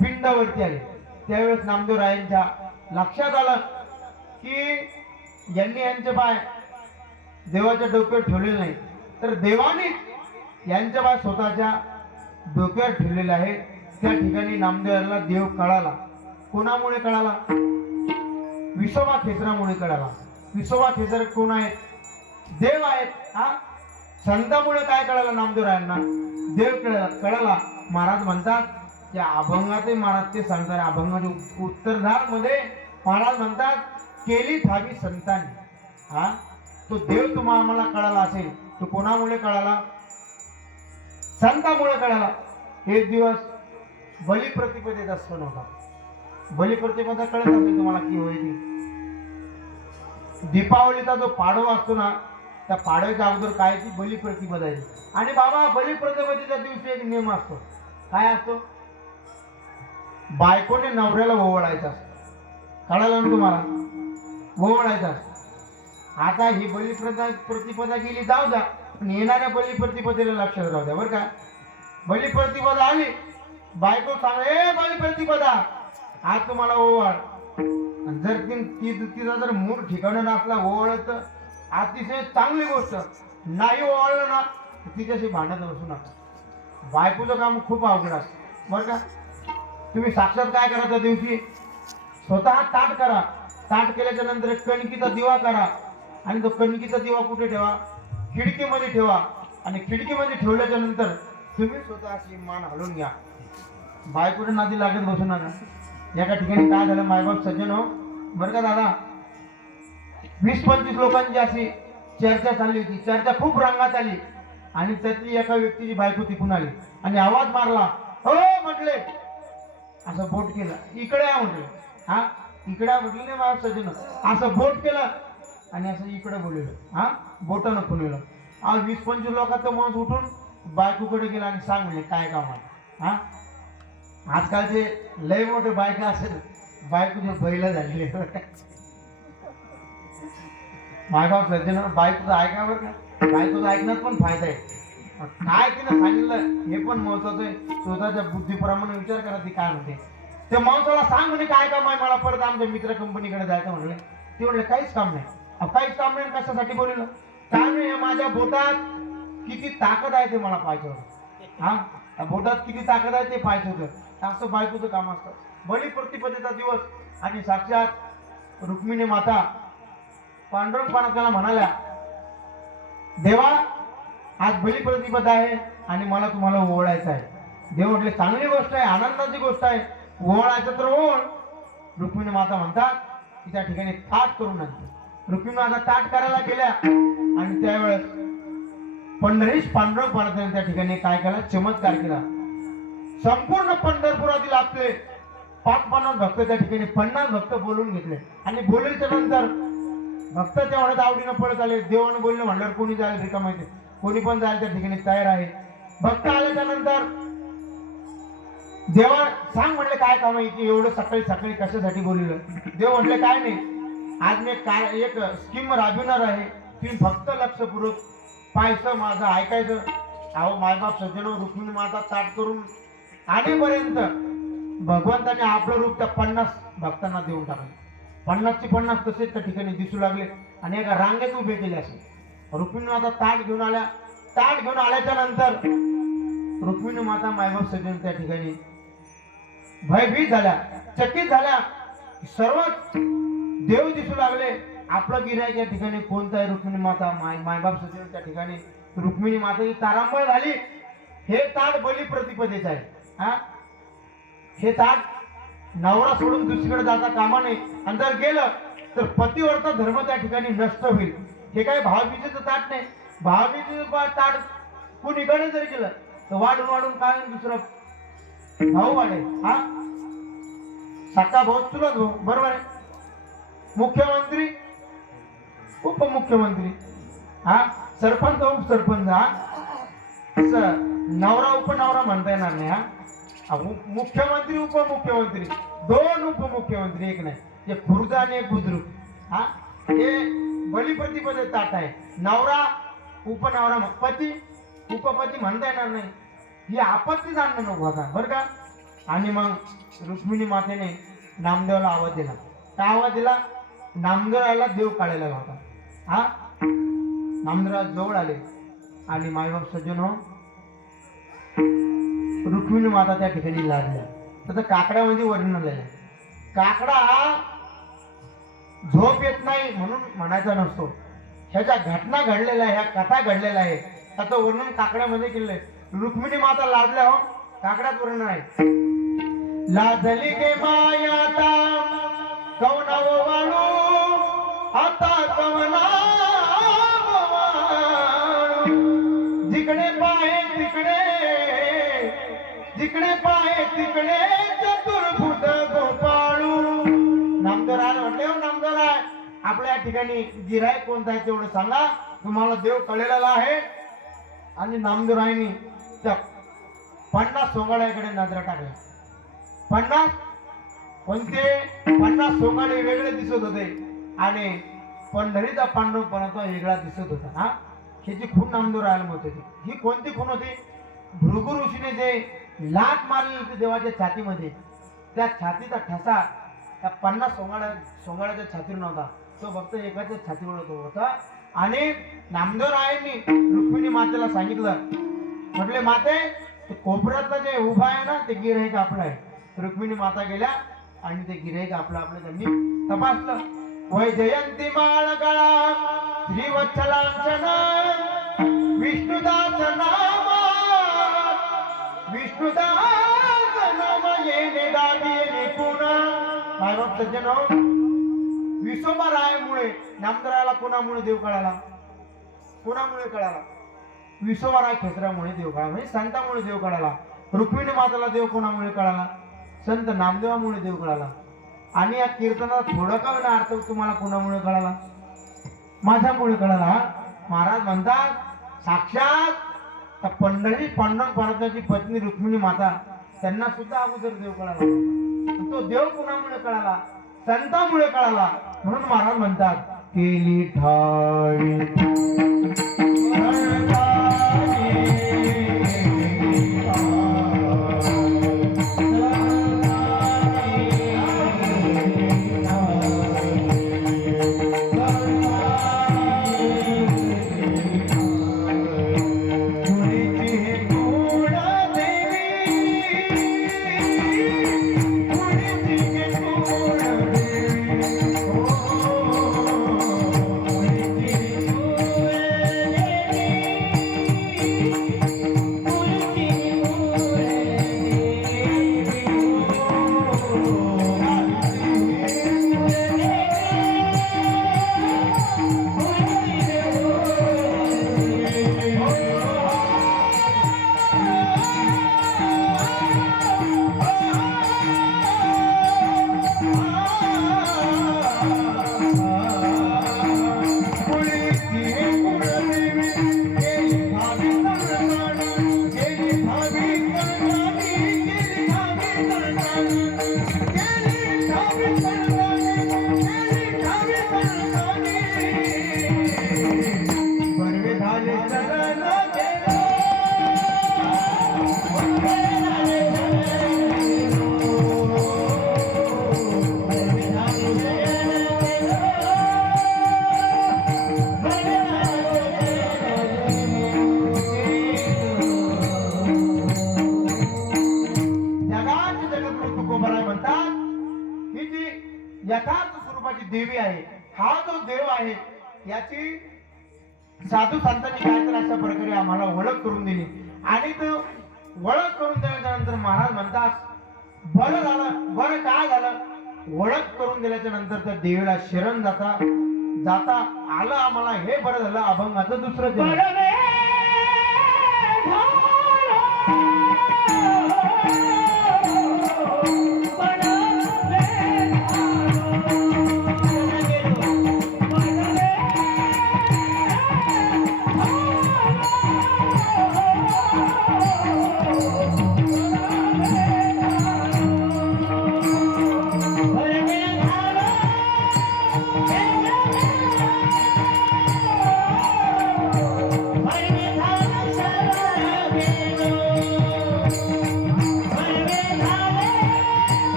पिंडावरती आले. त्यावेळेस नामदेवरायांच्या लक्षात आलं की यांनी यांचे पाय देवाच्या डोक्यावर ठेवलेले नाही, तर देवाने यांच्या बा स्वतःच्या डोक्यावर ठेवलेले आहे. त्या ठिकाणी नामदेवाला देव कळाला. कोणामुळे कळाला? विसोबा खेचरामुळे कळाला. विसोबा खेचर कोण आहेत? देव आहेत. हा, संतामुळे काय कळालं नामदेवरायांना? देव कळाला. महाराज म्हणतात की अभंगाचे महाराज ते सांगतात, अभंगाचे उत्तरधार मध्ये महाराज म्हणतात केली ठावी संतांनी. हा, तो देव तुम्हाला आम्हाला कळाला असेल, तो कोणामुळे कळाला? संतामुळे कळाला. एक दिवस बलिप्रतिपदेचा सण होता. बलिप्रतिपदा कळत असेल तुम्हाला की होईल. दीपावलीचा जो पाडवा असतो ना, त्या पाडव्याच्या अगोदर काय ती बलिप्रतिपदा आहे. आणि बाबा बलिप्रतिपदेच्या दिवशी एक नियम असतो. काय असतो? बायकोने नवऱ्याला ओवाळायचा असतो. कळालं ना तुम्हाला? ओवाळायचा असतो. आता ही बलिप्रतिपदा गेली जाऊ द्या, पण येणाऱ्या बलिप्रतिपदेला लक्षात राहू द्या बरं का. बलिप्रतिपदा आली, बायको सांगले ए बलिप्रतिपदा आज तुम्हाला ओवाळ. जर तिचा जर मूड ठिकाणं नसला ओवाळत अतिशय चांगली गोष्ट. नाही ओवाळलं ना तिच्याशी भांडत बसू नका. बायकोचं काम खूप अवघड असतं बरं का. तुम्ही साक्षात काय करा त्या दिवशी? स्वतः ताट करा. ताट केल्याच्या नंतर एक कणकीचा दिवा करा. आणि तो कणकीचा दिवा कुठे ठेवा? खिडकीमध्ये ठेवा. आणि खिडकीमध्ये ठेवल्याच्या नंतर तुम्ही स्वतः अशी मान हलवून घ्या. बायकोच्या नादी लागत बसू नका. एका ठिकाणी काय झालं मायबाप सज्जन हो बरं का दादा, 20-25 लोकांची अशी चर्चा चालली होती. चर्चा खूप रंगात आली. आणि त्यातली एका व्यक्तीची बायको तिकून आली आणि आवाज मारला, हो म्हटले, असं बोट केलं, इकडे या म्हटलं. हा, इकडे म्हटलं नाही माझं सज्जन, असं बोट केलं आणि असं इकडे बोलवलं. हा, बोटानं खुलवलं. 20-25 लोकांचा माणूस उठून बायकोकडे गेला आणि सांग म्हणले काय काम आहे. हा, आजकालचे लय मोठे बायका असेल, बायकोचे बैल झालेले. मायबाप सज्जन बायकोचं ऐका बरं का. बायकोचं ऐकण्यात पण फायदा आहे. काय तिनं सांगितलं हे पण महत्वाचं आहे. स्वतःच्या बुद्धीप्रमाणे विचार करा ती काय म्हणते. त्या माणसाला सांग म्हणे काय काम आहे, मला परत आमच्या मित्र कंपनीकडे जायचं म्हणले. ते म्हणले काहीच काम नाही. काहीच काम नाही. कशासाठी बोललं? काय नाही, माझ्या बोटात किती ताकद आहे ते मला पाहिजे होतं. हा, त्या बोटात किती ताकद आहे ते पाहिजे होतं. असं बायकोचं काम असतं. बलिप्रतिपदेचा दिवस आणि साक्षात रुक्मिणी माता पांडुरंगपणा त्याला म्हणाल्या, देवा आज बलिप्रतिपदा आहे आणि मला तुम्हाला ओवाळायचं आहे. देव म्हटले चांगली गोष्ट आहे, आनंदाची गोष्ट आहे, ओवाळायचं तर ओवाळ. रुक्मिणी माता म्हणतात की त्या ठिकाणी ताट करून आणते. रुक्मिणी माता ताट करायला गेल्या आणि त्यावेळेस पंढरीश पांडुरंगपणाने त्या ठिकाणी काय केला? चमत्कार केला. संपूर्ण पंढरपुरातील आपले 5-50 भक्त त्या ठिकाणी 50 भक्त बोलून घेतले. आणि बोलल्याच्या नंतर भक्त तेवढ्याच आवडीनं पळत आले. देवानं बोलले म्हणल्यावर कोणी जायला रिकाम माहिती, कोणी पण जायला त्या ठिकाणी तयार आहे. भक्त आल्याच्या नंतर देवा सांग म्हणले काय काम आहे की एवढं सकाळी सकाळी कशासाठी बोलवलं? देव म्हणले काय नाही, आज मी काय एक स्कीम राबविणार आहे, तुम्ही फक्त लक्षपूर्वक पाहायचं, माझं ऐकायचं. अहो मायबाप सज्जन रुक्मिणी माता ताट करून आणेपर्यंत भगवंताने आपलं रूप त्या 50 भक्तांना देऊन टाकलं. 50चे 50 तसेच त्या ठिकाणी दिसू लागले आणि एका रांगेत उभे केले. असे रुक्मिणी माता ताट घेऊन आल्या. ताट घेऊन आल्याच्या नंतर रुक्मिणी माता मायबाप सज्जन त्या ठिकाणी भयभीत झाल्या, चकित झाल्या. सर्वच देव दिसू लागले. आपलं गिऱ्हाईक या ठिकाणी कोणतं आहे? रुक्मिणी माता. मायबाप सज्जन त्या ठिकाणी रुक्मिणी माताची तारांबळ झाली. हे ताट बलिप्रतिपदेचं आहे. हा, हे ताट नवरा सोडून दुसरीकडे जाता कामा नये. आणि जर गेलं तर पतिव्रता धर्म त्या ठिकाणी नष्ट होईल. हे काय भावबीजेचं ताट नाही. भावबीजेचं ताट कुणीकडे जर गेलं तर वाढून वाढून काय दुसरं भाऊ वाढेल. हा, साखा भाऊ चुलत भाऊ, बरोबर आहे. मुख्यमंत्री उपमुख्यमंत्री, हा, सरपंच उपसरपंच, हा, नवरा उपनवरा म्हणता येणार नाही. हा, मुख्यमंत्री उपमुख्यमंत्री, 2 उपमुख्यमंत्री, एक नाही. हे खुर्द आणि एक बुद्रुक. हा, हे बलिप्रतिपदेत ताट आहे. नवरा उपनवरा, पती उपपती म्हणता येणार नाही. ही आपत्ती जाणणं नको होता बरं का. आणि मग रुक्मिणी मातेने नामदेवाला आवाज दिला. काय आवाज दिला? नामदेवाला देव काढायला होता. हा, नामदेवराज जवळ आले आणि मायबाप सज्जन हो रुक्मिणी माता त्या ठिकाणी लाडल्या. त्याचं काकड्यामध्ये वर्णन आलेलं आहे. काकडा झोप येत नाही म्हणून म्हणायचा नसतो. ह्या ज्या घटना घडलेल्या आहे, ह्या कथा घडलेल्या आहे, त्याचं वर्णन काकड्यामध्ये केलेलं आहे. रुक्मिणी माता लाडल्या हो, काकड्यात वर्णन आहे. लाजली गे मायाता कवनाव वाळू आता कवना जिकडे पाहे तिकडे जिकडे पाहे तिकडे चतुर्भुज गोपाळू. नामदेवराय म्हटले हो नामदेवराय, आपल्या ठिकाणी गिऱ्हाईक कोणता आहे तेवढं सांगा, तुम्हाला देव कळलेला आहे. आणि नामदेवरायनी त्या 50 सोंगाड्याकडे नजरा टाकल्या. 50 कोणते 50 सोंगाडे वेगळे दिसत होते आणि पंढरीचा पांडवपणा तो वेगळा दिसत होता. हा ह्याची खून नामदेवरायला मत होती. ही कोणती खून होती? भृगु ऋषीने जे लाट मारली होती देवाच्या छातीमध्ये, त्या छातीचा ठसा त्या 50 सोंगाड्याच्या छातीवर नव्हता, तो फक्त एकाच्या छातीवर होता. आणि नामदेवरायांनी रुक्मिणी मातेला सांगितलं, म्हटले माते ते कोपऱ्यातलं जे उभा आहे ना ते गिऱ्हाईक आपलं आहे. रुक्मिणी माता गेल्या आणि ते गिऱ्हाईक आपलं त्यांनी तपासलं. वै जयंती माळ गळा श्रीवत्सलांचन विष्णुदास नाम विष्णुदास नाम येणे दादी निपुण. मायबाप सज्जन हो, विसोबा रायमुळे नामदेवरायाला कोणामुळे देव कळाला? कोणामुळे कळाला? विसोबा राय खेसरामुळे देव कळाला, म्हणजे संतामुळे देव कळाला. रुक्मिणी माताला देव कोणामुळे कळाला? संत नामदेवामुळे देव कळाला. आणि या कीर्तनात थोडं का वेळा अर्थ तुम्हाला कोणामुळे कळाला? माझ्यामुळे कळाला. महाराज म्हणतात साक्षात पंढरी पांडुरंग परमात्म्याची पत्नी रुक्मिणी माता, त्यांना सुद्धा अगोदर देव कळाला. तो देव कोणामुळे कळाला? संतामुळे कळाला. म्हणून महाराज म्हणतात केली ठाई यथार्थ स्वरूपाची देवी आहे. हा जो देव आहे याची साधू संतांनी काय तर अशा प्रकारे आम्हाला ओळख करून दिली. आणि तो ओळख करून दिल्याच्या नंतर महाराज म्हणतात बरं झालं. बरं काय झालं? ओळख करून दिल्याच्या नंतर त्या देवीला शरण जाता आलं आम्हाला, हे बरं झालं. अभंगाचं दुसरं जन्म.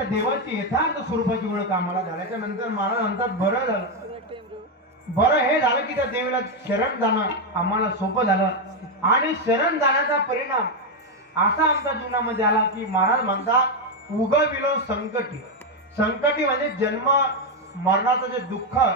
त्या देवाची यथार्थ स्वरूपाची ओळख आम्हाला झाल्याच्या नंतर महाराज म्हणतात बरं झालं, बरं हे झालं की त्या देवीला शरण जाणं आम्हाला सोपं झालं. आणि शरण जाण्याचा परिणाम असा आमच्या जीवनामध्ये आला की महाराज म्हणतात उगविलो संकटी. संकटी म्हणजे जन्म मरणाचं जे दुःख